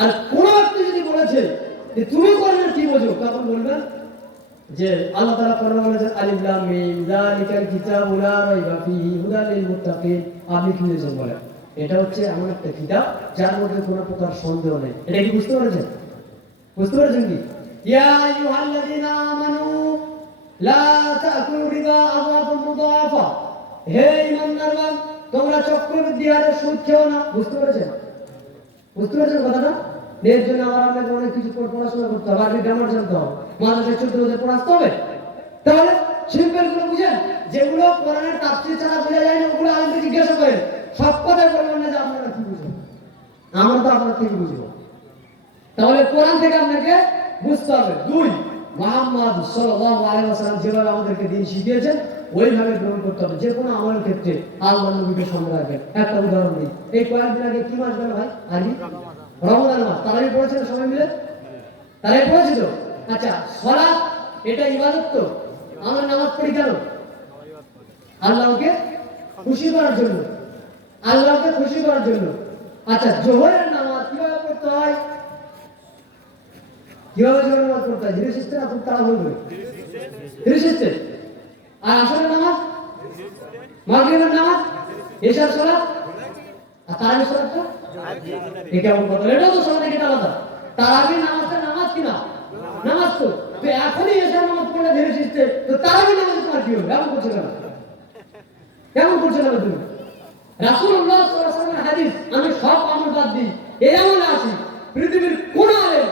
আর কোন ব্যক্তি যদি বলেছে যে তুমি কোরআনের কি বোঝো, তখন বলবেন যে আল্লাহ তাআলা কোরআনে বলেছেন আলিফ লাম মিম যালিকাল কিতাবু লা রাইবা ফীহি হুদাল লিল মুত্তাকিন। আপনি কি বুঝেছেন বলেন? এটা হচ্ছে এমন একটা কিতাব যার মধ্যে কোনো প্রকার সন্দেহ নেই। এটা কি বুঝতে পেরেছেন? বুঝতে পেরেছেন কি? ইয়া আইয়ুহাল্লাযীনা আমানু লা তাকুলু রিবা আযাফান মুদাআফা। হে ঈমানদারগণ, তোমরা চক্রবৃদ্ধি হারে সুদ খেও না। বুঝতে পেরেছেন? বুঝতে পেরেছেন কথাটা? এর জন্য আমার আপনাকে অনেক কিছু পড়াশোনা করতে হবে, আরবি গ্রামার জানতে হবে, মাদ্রাসায় 14 বছর পড়াতে হবে। তাহলে সিম্পল গুলো বুঝেন, যেগুলো কোরআনের তাফসীর ছাড়া বোঝা যায় না ওগুলো আলেমকে জিজ্ঞাসা করেন। সব কথা বলবেন না যে আপনারা কি বুঝেন, আমরা তো আপনার থেকে বুঝবো। তাহলে কোরআন থেকে আপনাকে বুঝতে হবে। 2, মুহাম্মদ সাল্লাল্লাহু আলাইহি ওয়াসাল্লাম যেভাবে আমাদেরকে দিন শিখিয়েছেন ওইভাবে গ্রহণ করতে হবে। যে কোনো আমলের ক্ষেত্রে আল্লাহর নবীকে সামনে রাখবেন। একটা উদাহরণ দিই, এই কয়েকদিন আগে কি মাস গেল ভাই? আরবি রমজান মাস। তারাবি পড়েছেন সবাই মিলে? তারাবি পড়েছি তো? আচ্ছা, সালাত এটা ইবাদত তো। আমরা নামাজ পড়ি কেন? আল্লাহকে খুশি করার জন্য, আল্লাহকে খুশি করার জন্য। আচ্ছা, জোহরের নামাজ কিভাবে পড়তে হয়? কিভাবে জোহরের নামাজ পড়তে হয়? ধীরে সুস্থে না খুব তাড়াহুড়ো করে? ধীরে সুস্থে। আর আসরের নামাজ, মাগরিবের নামাজ, এশার সালাত আর তারাবির সালাতটা এটা কেমন কথা? এটাও তো সালাত থেকে আলাদা। তারাবির নামাজটা নামাজ কিনা? নামাজ তো। তো এখনই এশার নামাজ পড়লে ধীরে সুস্থে, তো তারাবির নামাজ তোমার কি হবে? এমন করছে কেন? কেমন করছে কেন তুমি? রাসূলুল্লাহ সাল্লাল্লাহু আলাইহি ওয়াসাল্লামের হাদিস, আমি সব আমল বাদ দিই, এই আমলে আসি, পৃথিবীর কোন আলেম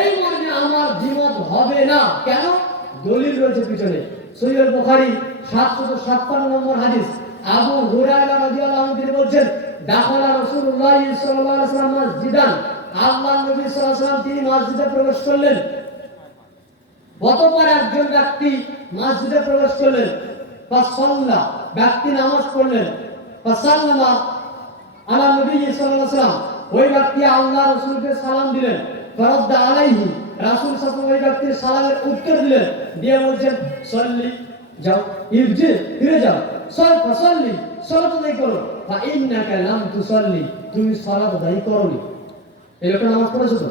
এই মর্মে আমার দ্বিমত হবে না। কেন? দলিল রয়েছে পিছনে। সহিহ বুখারী 757 নম্বর হাদিস, আবু হুরায়রা রাদিয়াল্লাহু আনহু তিনি বলছেন, দাখালা রাসূলুল্লাহ সাল্লাল্লাহু আলাইহি ওয়াসাল্লাম মসজিদান। আল্লাহর নবী সাল্লাল্লাহু আলাইহি ওয়াসাল্লাম তিনি মসজিদে প্রবেশ করলেন। অতঃপর একজন ব্যক্তি মসজিদে প্রবেশ করলেন। ফাসাল্লা, ব্যক্তি নামাজ পড়লেন। ফাসাল্লামা আলা নবী সাল্লাল্লাহু আলাইহি ওয়াসাল্লাম, ওই ব্যক্তি আল্লাহর রাসূলকে সালাম দিলেন। ফারাদ্দা আলাইহি, রাসূল সাল্লাল্লাহু আলাইহি ওয়াসাল্লাম ওই ব্যক্তির সালামের উত্তর দিলেন, দিয়ে বলছেন সল্লি, যাও, ইরজি, ফিরে যাও, ফাসাল্লি, সালাত আদায় করো, ফা ইন্নাকা লাম তুসাল্লি, তুমি সালাত আদায় করোনি। এই লোকটা নামাজ পড়েছে তো?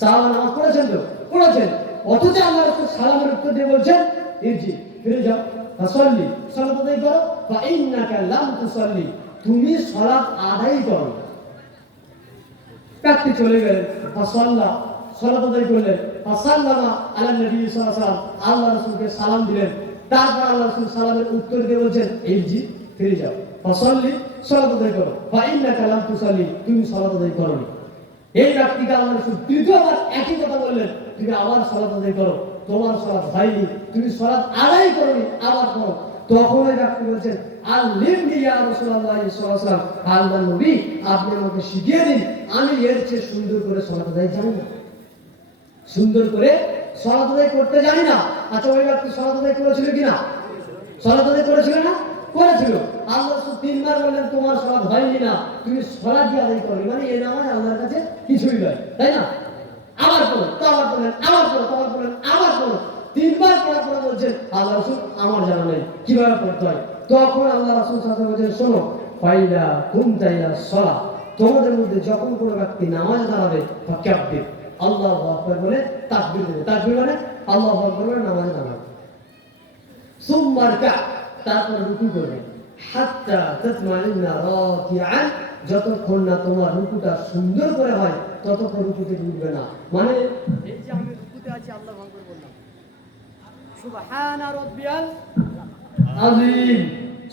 সাহাবা নামাজ পড়েছেন তো? পড়েছেন। অথচ আল্লাহ রাসূল সালামের উত্তর দিয়ে বলছেন ইরজি, ফিরে যাও, ফাসাল্লি, সালাত আদায় করো, ফা ইন্নাকা লাম তুসাল্লি, তুমি সালাত আদায় করো। ব্যক্তি চলে গেলেন, ফাসাল্লা, সালাত আদায় করলেন, ফাসাল্লামা আলা নবী সাল্লাল্লাহু আলাইহি ওয়াসাল্লাম, আল্লাহ রাসূলকে সালাম দিলেন। তারপর আল্লাহ রাসূল সালামের উত্তর দিয়ে বলছেন ইরজি, ফিরে যাও, ফাসাল্লি, সালাত আদায় করো, ফা ইন্নাকা লাম তুসাল্লি, তুমি সালাত আদায় করোনি। এই ব্যক্তিকে আল্লাহ রাসূল তৃতীয়বার একই কথা বললেন, তুমি আবার সালাত আদায় করো, তোমার সালাত হয়নি, তুমি সালাত আদায় করোনি, আবার করো। তখন ওই ব্যক্তি বলছেন আল্লিমনি ইয়া রাসূলুল্লাহ সাল্লাল্লাহু আলাইহি ওয়াসাল্লাম, আল্লাহর নবী আপনি আমাকে শিখিয়ে দিন, আমি এর চেয়ে সুন্দর করে সালাত আদায় জানি না, সুন্দর করে সালাত আদায় করতে জানি না। আচ্ছা, ওই ব্যক্তি সালাত আদায় করেছিল কিনা? সালাত আদায় করেছিল না? করেছিল। আল্লাহ রাসূল 3 বার বললেন তোমার সালাত হয়নি না, তুমি সালাত দিয়ে আদায় করো, মানে এই নামাজ আল্লাহর কাছে কিছুই নয়, তাই না? আবার পড়ো, তো আবার পড়লেন, আবার পড়ো, তো আবার পড়লেন, আবার পড়ো। 3 বার পড়ার পরে বলছেন আল্লাহ রাসূল আমার জানা নেই কিভাবে পড়তে হয়। তখন আল্লাহ রাসূল সাল্লাল্লাহু আলাইহি ওয়াসাল্লাম বলেন, শোনো, ফাইলা কুমতা ইলা সালাত, তোমাদের মধ্যে যখন কোনো ব্যক্তি নামাজে দাঁড়াবে ফাকাব্বির, আল্লাহু আকবার বলে তাকবীর দেবে। তাকবীর মানে আল্লাহু আকবার বলে নামাজে দাঁড়াবে। সুম্মা রাকা, তারপর রুকু করবে। হাত্তা তাতমাইন্না রাকিআন, যতক্ষণ না তোমার রুকুটা সুন্দর করে হয় ততক্ষণ রুকু থেকে উঠবে না। মানে এই যে আমি রুকুতে আছি, আল্লাহু আকবার বললাম, সুবহানা রাব্বিয়াল আযীম,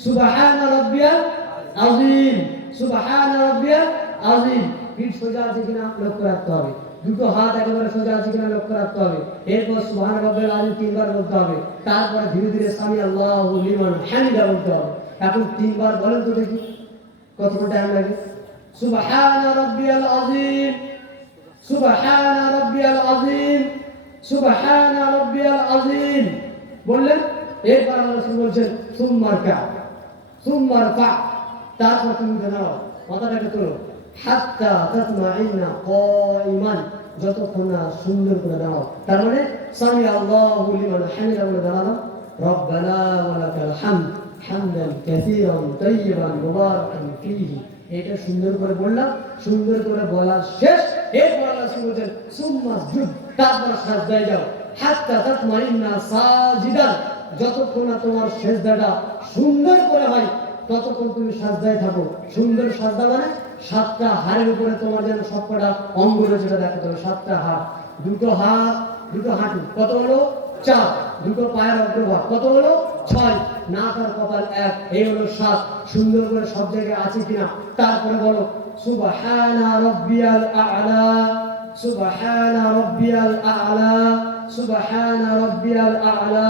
সুবহানা রাব্বিয়াল আযীম, সুবহানা রাব্বিয়াল আযীম। পিঠ সোজা আছে কিনা লক্ষ্য রাখতে হবে, দুটো হাত একেবারে সোজা আছে কিনা লক্ষ্য রাখতে হবে। এরপর সুবহান রাব্বিয়াল আযীম 3 বার বলতে হবে। তারপরে ধীরে ধীরে সামি আল্লাহু লিমান হামিদা বলতে হবে। এখন 3 বার বলেন তো দেখি কতক্ষণ টাইম লাগে? সুবহান রাব্বিয়াল আযীম, সুবহান রাব্বিয়াল আযীম, সুবহানা রাব্বিয়াল আযীম বললেন। এরপর আল্লাহ রাসূল বলছেন সুম্মারকা, সুম্মারফা, তারপর তুমি দাঁড়াও, মাথাটাকে তোলো, হাত্তা তাতমাইন্না কাইমান, যতক্ষণ না সুন্দর করে দাঁড়াও। তার মানে সামি আল্লাহু লিমান হামিদা বলে দাঁড়ালাম, রব্বানা ওয়া লাকাল হামদ হামদান কাসীরান তাইয়িবান মুবারাকান ফীহি, এটা সুন্দর করে বললাম। সুন্দর করে বলা শেষ, এরপর আল্লাহ রাসূল বলেন সুম্মাসজুদ, তারপর সাজদায় যাও, হাত্তা তাতমাইন্না সাজিদান, যতক্ষণ না তোমার সিজদাটা সুন্দর করে হয় ততক্ষণ তুমি সাজদায় থাকো। সুন্দর সাজদা মানে 7টা হাড়ের উপরে তোমার যেন সবকটা অঙ্গ রয়েছে সেটা দেখাতে হবে। 7টা হাড়, দুটো হাত, দুটো হাঁটু, কত হলো 4, দুটো পায়ের অগ্রভাগ কত হলো 6, নাক আর কপাল 1, এই হলো 7। সুন্দর করে সব জায়গায় আছে কিনা তারপরে বলো সুবহানা রাব্বিয়াল আ'লা, সুবহানা রাব্বিয়াল আ'লা, সুবহানা রাব্বিয়াল আ'লা।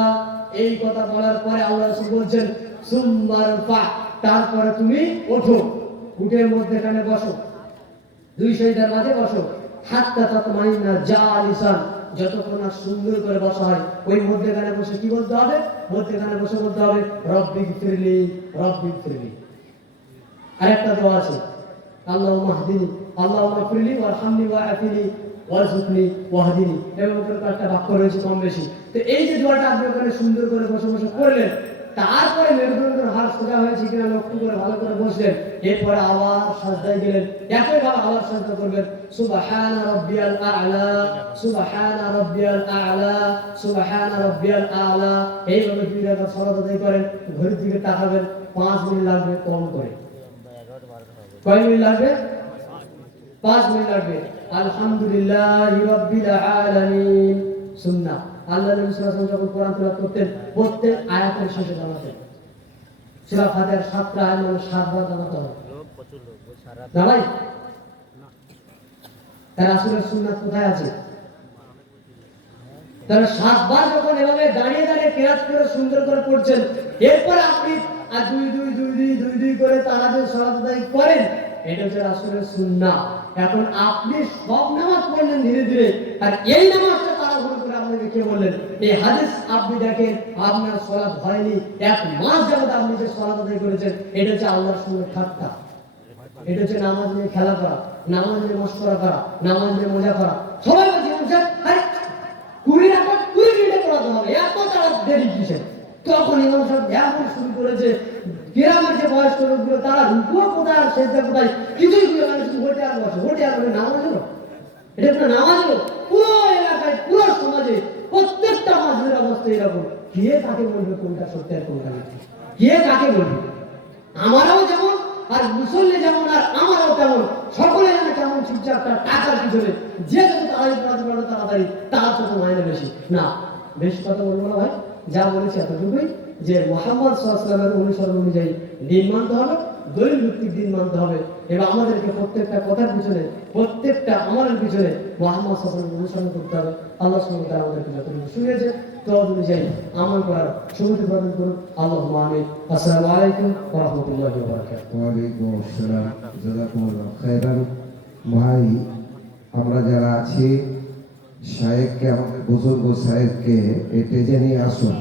এই কথা বলার পরে আল্লাহ রাসূল বলেন সুম্মারফা, তারপরে তুমি ওঠো, উটের মধ্যেখানে বসো, দুই শরীরের মাঝে বসো, হাত্তা তাতমাইন্না জালিসান, যতক্ষণ না সুন্দর করে বসা হয়। ওই মধ্যেখানে বসে কি বলতে হবে? মধ্যেখানে বসে বলতে হবে রব্বিগফিরলি, রব্বিগফিরলি। আরেকটা দোয়া আছে, আল্লাহুম্মা হদিনি, আল্লাহুম্মা গফিরলি ওয়ারহামনি ওয়াআফিনি ওয়ারযুকনি ওয়াহদিনি, এরকম করে একটা বাক্য রয়েছে কম বেশি। তো এই যে দোয়াটা আপনি ওখানে সুন্দর করে বসে বসে করলেন, তারপরে মেরুদণ্ডের হাড় সোজা হয়েছে কিনা লক্ষ্য করে ভালো করে বসলেন, এরপরে আবার সাজদায় গেলেন, একইভাবে আবার সাজদা করবেন সুবহানা রাব্বিয়াল আ'লা, সুবহানা রাব্বিয়াল আ'লা, সুবহানা রাব্বিয়াল আ'লা। এইভাবে 2 রাকাত সালাত আদায় করেন। ঘড়ির দিকে তাকাবেন, 5 মিনিট লাগবে কম করে। কয় মিনিট লাগবে? 5 মিনিট লাগবে। আলহামদুলিল্লাহি রাব্বিল আলামিন সুন্নাহ। আল্লাহ নবী সাল্লাল্লাহু আলাইহি ওয়াসাল্লাম যখন কোরআন তেলাওয়াত করতেন, প্রত্যেক আয়াতের শেষে দাঁড়াতেন। সূরা ফাতিহার 7টা আয়াত মানে 7 বার দাঁড়াতে হবে। দাঁড়াই? তার রাসূলের সুন্নাত কোথায় আছে? তারা 7 বার যখন এভাবে দাঁড়িয়ে দাঁড়িয়ে কিরাত করে সুন্দর করে পড়ছেন, এরপর আপনি আর 2 2 2 2 2 2 করে তারাবির সালাত আদায় করেন, এটা হচ্ছে রাসূলের সুন্নাহ। এখন আপনি সব নামাজ পড়লেন ধীরে ধীরে, আর এই নামাজটা তাড়াহুড়ো করে আপনাকে কে বললেন? এই হাদিস আপনি দেখেন, আপনার সালাত হয়নি, 1 মাস যাবত আপনি যে সালাত আদায় করেছেন, এটা হচ্ছে আল্লাহর সঙ্গে ঠাট্টা। এটা হচ্ছে নামাজ নিয়ে খেলা করা, নামাজ নিয়ে মশকরা করা, নামাজ নিয়ে মজা করা। সবাই বলছে আরে 20 রাকাত 20 মিনিটে পড়াতে হবে, এত তাড়া দেরি কিসের? তখন ইমাম সাহেব এমন শুরু করেছে, গ্রামের যে বয়স্ক লোকগুলো তারা রুকুও কোথায় আর সেজদা কোথায় কিছুই বুঝে মানে শুধু হোটে আর বসে, হোটে আর নামাজ হলো। এটা একটা নামাজ হলো? পুরো এলাকায়, পুরো সমাজে প্রত্যেকটা মাসের অবস্থা এরকম। কে কাকে বলবে কোনটা সত্য আর কোনটা মিথ্যা? কে কাকে বলবে? আমারও যেমন আর মুসল্লি যেমন আর আমারও তেমন, সকলে যেন কেমন চুপচাপ টাকার পিছনে, যে যত তাড়াতাড়ি পড়াতে পারবে তাড়াতাড়ি, তার তত মাইনে বেশি। না, বেশি কথা বলবো না ভাই, যা বলেছি এতটুকুই, যে মুহাম্মদ সাল্লাল্লাহু আলাইহি ওয়াসাল্লামের অনুসরণ অনুযায়ী দিন মানতে হবে, দলিল ভিত্তিক দিন মানতে হবে, এবং আমাদেরকে প্রত্যেকটা কথার পিছনে, প্রত্যেকটা আমলের পিছনে মুহাম্মদ সাল্লাল্লাহু আলাইহি ওয়াসাল্লাম অনুসরণ করতে হবে। আল্লাহ সুবহানাহু ওয়া তাআলা আমাদেরকে যতটুকু শুনিয়েছে তদ অনুযায়ী আমল করার সুযোগ প্রদান করুন। আল্লাহুম্মা আমিন। আসসালামু আলাইকুম ওয়া রাহমাতুল্লাহি ওয়া বারাকাতুহু। ওয়া আলাইকুম আসসালাম, জাযাকুমুল্লাহু খাইরান। ভাই, আমরা যারা আছি, শায়েখকে, আমাদের বুজুর্গ শায়েখকে এটে নিয়ে আসুন।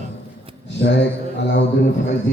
শায়েখ আলাউদ্দিন ফাইজিকে